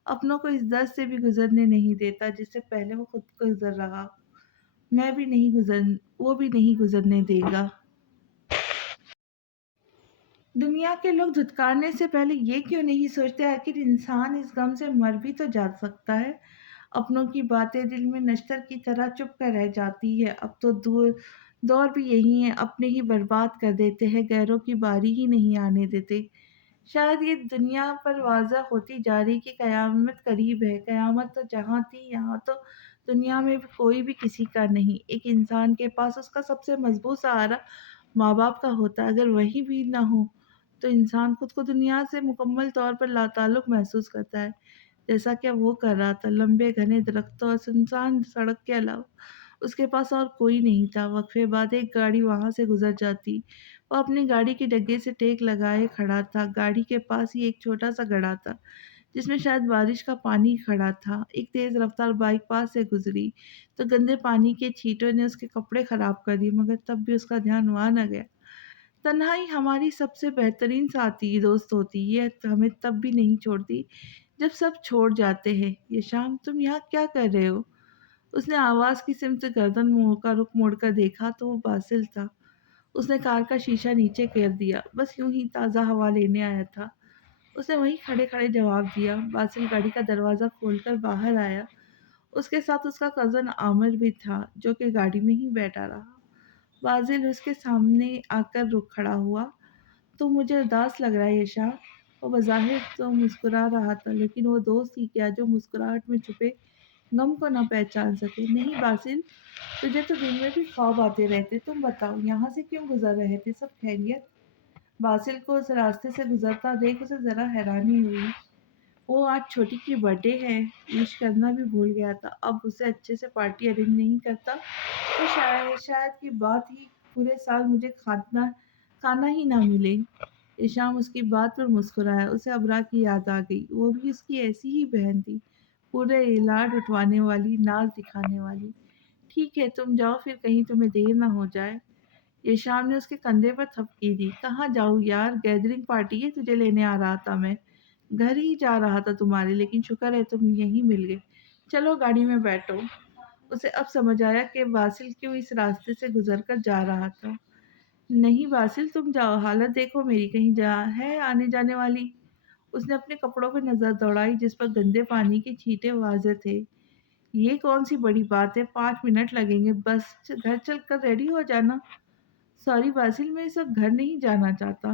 اپنوں کو اس درد سے بھی گزرنے نہیں دیتا جس سے پہلے وہ خود کو گزر رہا۔ میں بھی نہیں گزر وہ بھی نہیں گزرنے دے گا۔ دنیا کے لوگ دھتکارنے سے پہلے یہ کیوں نہیں سوچتے آخر انسان اس غم سے مر بھی تو جا سکتا ہے۔ اپنوں کی باتیں دل میں نشتر کی طرح چپ کر رہ جاتی ہے۔ اب تو دور بھی یہی ہے، اپنے ہی برباد کر دیتے ہیں، غیروں کی باری ہی نہیں آنے دیتے۔ شاید یہ دنیا پر واضح ہوتی جا رہی کہ قیامت قریب ہے۔ قیامت تو جہاں تھی یہاں تو دنیا میں بھی کوئی بھی کسی کا نہیں۔ ایک انسان کے پاس اس کا سب سے مضبوط سہارا ماں باپ کا ہوتا ہے، اگر وہی بھی نہ ہو تو انسان خود کو دنیا سے مکمل طور پر لاتعلق محسوس کرتا ہے، جیسا کہ وہ کر رہا تھا۔ لمبے گھنے درختوں اور سنسان سڑک کے علاوہ اس کے پاس اور کوئی نہیں تھا۔ وقفے بعد ایک گاڑی وہاں سے گزر جاتی۔ وہ اپنی گاڑی کی ڈگے سے ٹیک لگائے کھڑا تھا۔ گاڑی کے پاس ہی ایک چھوٹا سا گڑھا تھا جس میں شاید بارش کا پانی کھڑا تھا۔ ایک تیز رفتار بائک پاس سے گزری تو گندے پانی کے چھینٹوں نے اس کے کپڑے خراب کر دیے، مگر تب بھی اس کا دھیان وہاں نہ گیا۔ تنہائی ہماری سب سے بہترین ساتھی دوست ہوتی ہے، یہ ہمیں تب بھی نہیں چھوڑتی جب سب چھوڑ جاتے ہیں۔ یہ شام تم یہاں کیا کر رہے ہو؟ اس نے آواز کی سمت گردن کا رخ موڑ کر دیکھا تو وہ باسل تھا۔ اس نے کار کا شیشہ نیچے کر دیا۔ بس یوں ہی تازہ ہوا لینے آیا تھا، اس نے وہیں کھڑے کھڑے جواب دیا۔ باسل گاڑی کا دروازہ کھول کر باہر آیا۔ اس کے ساتھ اس کا کزن عامر بھی تھا جو کہ گاڑی میں ہی بیٹھا رہا۔ باسل اس کے سامنے آ کر رک کھڑا ہوا۔ تو مجھے اداس لگ رہا ہے یشا۔ وہ بظاہر تو مسکرا رہا تھا لیکن وہ دوست ہی کیا جو مسکراہٹ میں چھپے غم کو نہ پہچان سکے۔ نہیں باسل، تجھے تو دن میں بھی خواب آتے رہتے، تم بتاؤ یہاں سے کیوں گزر رہے تھے، سب خیریت؟ باسل کو اس راستے سے گزرتا دیکھ اسے ذرا حیرانی ہوئی۔ وہ آج چھوٹی کی برتھ ڈے ہے، وش کرنا بھی بھول گیا تھا۔ اب اسے اچھے سے پارٹی ارینج نہیں کرتا تو شاید کی بات ہی پورے سال مجھے کھانا ہی نہ ملے۔ ایشام اس کی بات پر مسکرایا۔ اسے ابرا کی یاد آ گئی، وہ بھی اس کی ایسی ہی بہن تھی، پورے لاڈ اٹھوانے والی، ناز دکھانے والی۔ ٹھیک ہے تم جاؤ پھر، کہیں تمہیں دیر نہ ہو جائے۔ ایشام نے اس کے کندھے پر تھپکی دی۔ کہاں جاؤ یار، گیدرنگ پارٹی ہے، تجھے لینے آ رہا تھا میں، گھر ہی جا رہا تھا تمہارے، لیکن شکر ہے تم یہیں مل گئے، چلو گاڑی میں بیٹھو۔ اسے اب سمجھ آیا کہ باسل کیوں اس راستے سے گزر کر جا رہا تھا۔ نہیں باسل تم جاؤ، حالت دیکھو میری، کہیں ہے آنے جانے والی۔ اس نے اپنے کپڑوں پہ نظر دوڑائی جس پر گندے پانی کے چھینٹے واضح تھے۔ یہ کون سی بڑی بات ہے، 5 منٹ لگیں گے، بس گھر چل کر ریڈی ہو جانا۔ سوری باسل، میں اس وقت گھر نہیں جانا چاہتا۔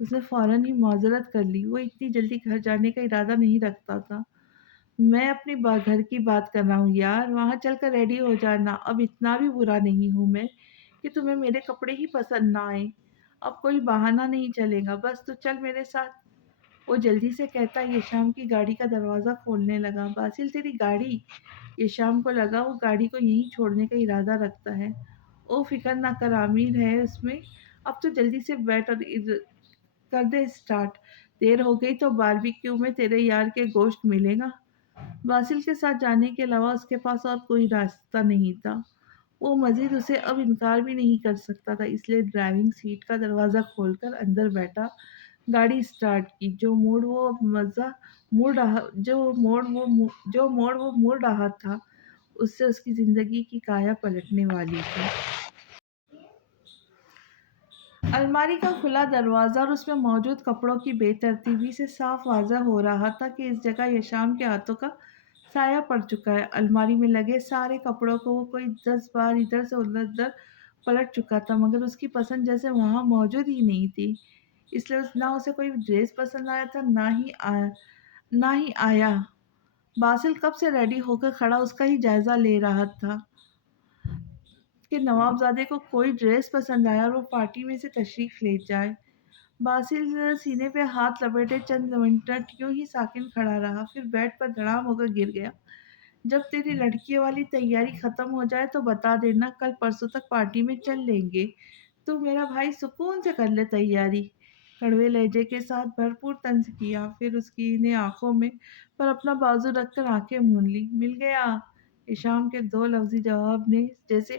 اس نے فوراً ہی معذرت کر لی، وہ اتنی جلدی گھر جانے کا ارادہ نہیں رکھتا تھا۔ میں اپنی گھر کی بات کر رہا ہوں یار، وہاں چل کر ریڈی ہو جانا۔ اب اتنا بھی برا نہیں ہوں میں کہ تمہیں میرے کپڑے ہی پسند نہ آئیں۔ اب کوئی بہانہ نہیں چلے گا، بس تو چل میرے ساتھ۔ وہ جلدی سے کہتا یہ شام کی گاڑی کا دروازہ کھولنے لگا۔ باسل تیری گاڑی؟ یہ شام کو لگا وہ گاڑی کو یہیں چھوڑنے کا ارادہ رکھتا ہے۔ او فکر نہ کر، عامر ہے اس میں، اب تو جلدی سے بیٹھ اور کر دے اسٹارٹ، دیر ہو گئی تو باربیکیو میں تیرے یار کے گوشت ملے گا۔ باسل کے ساتھ جانے کے علاوہ اس کے پاس اور کوئی راستہ نہیں تھا۔ وہ مزید اسے اب انکار بھی نہیں کر سکتا تھا، اس لیے ڈرائیونگ سیٹ کا دروازہ کھول کر اندر بیٹھا، گاڑی اسٹارٹ کی۔ جو موڑ وہ مڑ رہا تھا اس سے اس کی زندگی کی کایا پلٹنے والی تھی۔ الماری کا کھلا دروازہ اور اس میں موجود کپڑوں کی بے ترتیبی سے صاف واضح ہو رہا تھا کہ اس جگہ یشام کے ہاتھوں کا سایہ پڑ چکا ہے۔ الماری میں لگے سارے کپڑوں کو وہ کوئی 10 بار ادھر سے ادھر پلٹ چکا تھا، مگر اس کی پسند جیسے وہاں موجود ہی نہیں تھی۔ اس لیے نہ اسے کوئی ڈریس پسند آیا تھا نہ ہی آیا۔ باسل کب سے ریڈی ہو کر کھڑا اس کا ہی جائزہ لے رہا تھا کہ نوابزادے کو کوئی ڈریس پسند آیا اور وہ پارٹی میں سے تشریف لے جائے۔ باسل سینے پہ ہاتھ لپیٹے چند منٹ یوں ہی ساکن کھڑا رہا، پھر بیڈ پر دھڑام ہو کر گر گیا۔ جب تیری لڑکیوں والی تیاری ختم ہو جائے تو بتا دینا، کل پرسوں تک پارٹی میں چل لیں گے۔ تو میرا بھائی سکون سے کر لے تیاری، کڑوے لہجے کے ساتھ بھرپور طنز کیا، پھر اس کی نے آنکھوں میں پر اپنا بازو رکھ کر آنکھیں مون لی۔ مل گیا؟ ایشام کے 2 لفظی جواب نے جیسے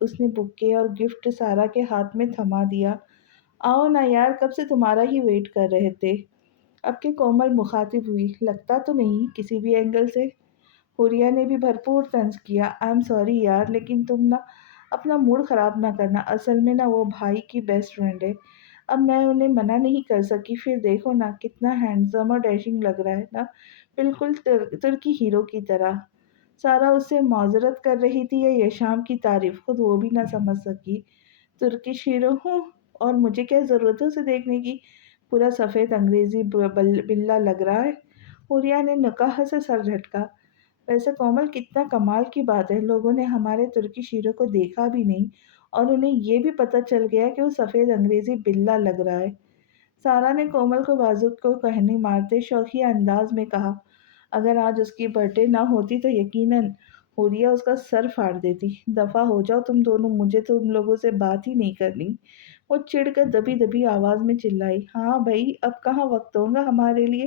اس نے بُکے اور گفٹ سارا کے ہاتھ میں تھما دیا۔ آؤ نا یار، کب سے تمہارا ہی ویٹ کر رہے تھے۔ اب کے کومل مخاطب ہوئی، لگتا تو نہیں کسی بھی اینگل سے۔ حوریہ نے بھی بھرپور طنز کیا، آئی ایم سوری یار، لیکن تم نا اپنا موڈ خراب نہ کرنا، اصل میں نا وہ بھائی کی بیسٹ فرینڈ ہے۔ اب میں انہیں منع نہیں کر سکی، پھر دیکھو نا کتنا ہینڈسم اور ڈیشنگ لگ رہا ہے نا، بالکل ترکی ہیرو کی طرح۔ سارا اس سے معذرت کر رہی تھی یا یشام کی تعریف، خود وہ بھی نہ سمجھ سکی۔ ترکش ہیرو ہوں اور مجھے کیا ضرورت ہے اسے دیکھنے کی، پورا سفید انگریزی بلا لگ رہا ہے۔ حوریہ نے نکاح سے سر جھٹکا، ویسے کومل کتنا کمال کی بات ہے، لوگوں نے ہمارے ترکی شیروں کو دیکھا بھی نہیں اور انہیں یہ بھی پتہ چل گیا کہ وہ سفید انگریزی بلا لگ رہا ہے۔ سارا نے کومل کو بازو کو کہنی مارتے شوخیہ انداز میں کہا، اگر آج اس کی برتھ ڈے نہ ہوتی تو یقیناً حوریہ اس کا سر پھاڑ دیتی۔ دفعہ ہو جاؤ تم دونوں، مجھے تو تم لوگوں سے بات ہی نہیں کرنی۔ وہ چڑ کر دبی دبی آواز میں چلائی، ہاں بھائی اب کہاں وقت ہوگا ہمارے لیے،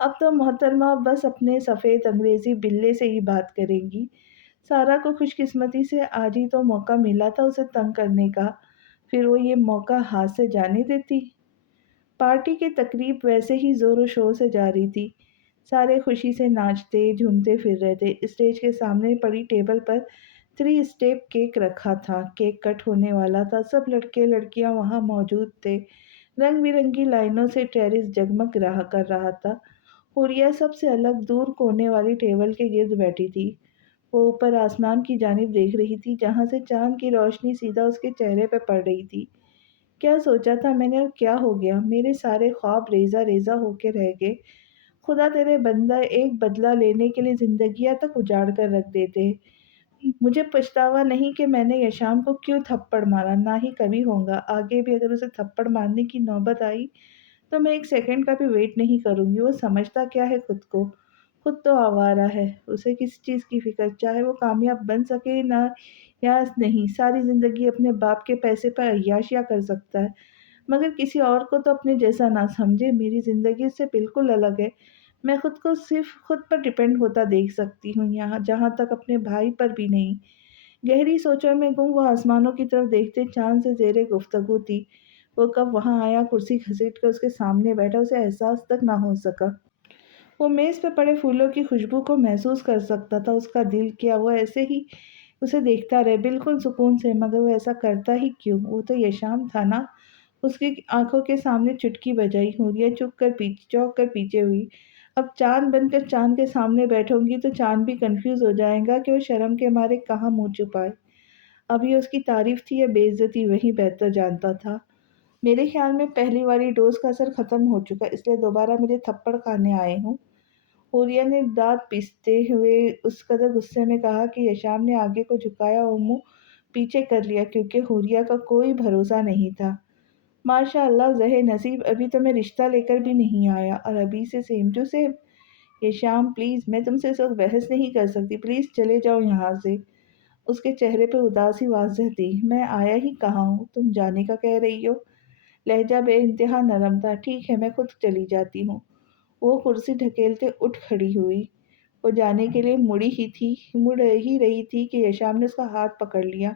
اب تو محترمہ بس اپنے سفید انگریزی بلے سے ہی بات کریں گی۔ سارا کو خوش قسمتی سے آج ہی تو موقع ملا تھا اسے تنگ کرنے کا، پھر وہ یہ موقع ہاتھ سے جانے دیتی۔ پارٹی کی تقریب ویسے ہی زور و شور سے جاری تھی، سارے خوشی سے ناچتے جھومتے پھر رہے تھے۔ اسٹیج کے سامنے پڑی ٹیبل پر 3 اسٹیپ کیک رکھا تھا، کیک کٹ ہونے والا تھا، سب لڑکے لڑکیاں وہاں موجود تھے، رنگ برنگی لائنوں سے ٹیرس جگمگ رہا کر رہا تھا۔ حوریہ سب سے الگ دور کونے والی ٹیبل کے گرد بیٹھی تھی، وہ اوپر آسمان کی جانب دیکھ رہی تھی جہاں سے چاند کی روشنی سیدھا اس کے چہرے پہ پڑ رہی تھی۔ کیا سوچا تھا میں نے اور کیا ہو گیا، میرے سارے خواب ریزہ ریزہ ہو کے رہ گئے۔ خدا تیرے بندہ ایک بدلہ لینے کے لیے زندگیاں تک اجاڑ کر رکھ دیتے۔ مجھے پچھتاوا نہیں کہ میں نے یشام کو کیوں تھپڑ مارا، نہ ہی کبھی ہوگا، آگے بھی اگر اسے تھپڑ مارنے کی نوبت آئی تو میں 1 سیکنڈ کا بھی ویٹ نہیں کروں گی۔ وہ سمجھتا کیا ہے خود کو، خود تو آوارہ ہے، اسے کس چیز کی فکر، چاہے وہ کامیاب بن سکے نہ یا نہیں، ساری زندگی اپنے باپ کے پیسے پر عیاشیاں کر سکتا ہے، مگر کسی اور کو تو اپنے جیسا نہ سمجھے۔ میری زندگی اس سے بالکل الگ ہے، میں خود کو صرف خود پر ڈیپینڈ ہوتا دیکھ سکتی ہوں، یہاں جہاں تک اپنے بھائی پر بھی نہیں۔ گہری سوچوں میں گم وہ آسمانوں کی طرف دیکھتے چاند سے زیر گفتگو تھی، وہ کب وہاں آیا، کرسی گھسیٹ کر اس کے سامنے بیٹھا، اسے احساس تک نہ ہو سکا۔ وہ میز پہ پڑے پھولوں کی خوشبو کو محسوس کر سکتا تھا، اس کا دل کیا وہ ایسے ہی اسے دیکھتا رہے بالکل سکون سے، مگر وہ ایسا کرتا ہی کیوں، وہ تو یشام تھا نا۔ اس کی آنکھوں کے سامنے چٹکی بجائی، حوریہ چوک کر پیچھے ہوئی۔ اب چاند بن کر چاند کے سامنے بیٹھوں گی تو چاند بھی کنفیوز ہو جائے گا کہ وہ شرم کے مارے کہاں منہ چھپائے، اب یہ اس کی تعریف تھی یا بے عزتی وہی بہتر جانتا تھا۔ میرے خیال میں پہلی والی ڈوز کا اثر ختم ہو چکا، اس لیے دوبارہ مجھے تھپڑ کھانے آئے ہوں۔ حوریہ نے دانت پیستے ہوئے اس قدر غصے میں کہا کہ یشام نے آگے کو جھکایا اور منہ پیچھے کر لیا، کیونکہ حوریہ کا کوئی بھروسہ نہیں تھا۔ ماشاء اللہ زہے نصیب، ابھی تو میں رشتہ لے کر بھی نہیں آیا اور ابھی سے سیم ٹو سیم۔ یشام پلیز، میں تم سے اس وقت بحث نہیں کر سکتی، پلیز چلے جاؤ یہاں سے۔ اس کے چہرے پہ اداسی واضح تھی، میں آیا ہی کہاں ہوں، تم جانے کا کہہ رہی ہو۔ لہجہ بے انتہا نرم تھا، ٹھیک ہے میں خود چلی جاتی ہوں۔ وہ کرسی ڈھکیلتے اٹھ کھڑی ہوئی، وہ جانے کے لیے مڑ ہی رہی تھی کہ یشام نے اس کا ہاتھ پکڑ لیا۔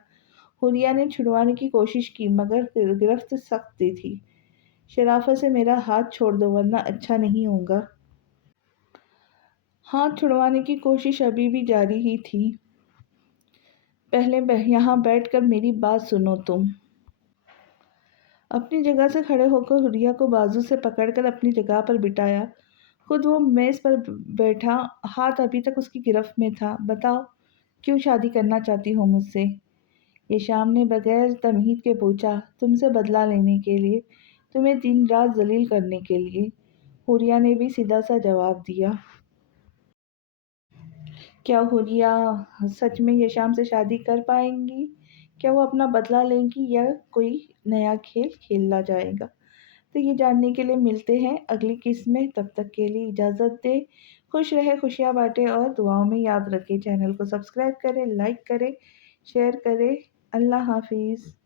حوریہ نے چھڑوانے کی کوشش کی مگر گرفت سخت تھی۔ شرافت سے میرا ہاتھ چھوڑ دو ورنہ اچھا نہیں ہوگا۔ ہاتھ چھڑوانے کی کوشش ابھی بھی جاری ہی تھی۔ پہلے یہاں بیٹھ کر میری بات سنو تم۔ اپنی جگہ سے کھڑے ہو کر حوریہ کو بازو سے پکڑ کر اپنی جگہ پر بٹھایا، خود وہ میز پر بیٹھا، ہاتھ ابھی تک اس کی گرفت میں تھا۔ بتاؤ کیوں شادی کرنا چاہتی ہو مجھ سے؟ یشام نے بغیر تمہید کے پوچھا۔ تم سے بدلہ لینے کے لیے، تمہیں دن رات ذلیل کرنے کے لیے، حوریہ نے بھی سیدھا سا جواب دیا۔ کیا حوریہ سچ میں یشام سے شادی کر پائیں گی؟ کیا وہ اپنا بدلہ لیں گی یا کوئی نیا کھیل کھیلا جائے گا؟ تو یہ جاننے کے لیے ملتے ہیں اگلی قسط میں، تب تک کے لیے اجازت دیں۔ خوش رہے، خوشیاں بانٹے اور دعاؤں میں یاد رکھیں۔ چینل کو سبسکرائب کریں، لائک کریں، شیئر کریں۔ اللہ حافظ۔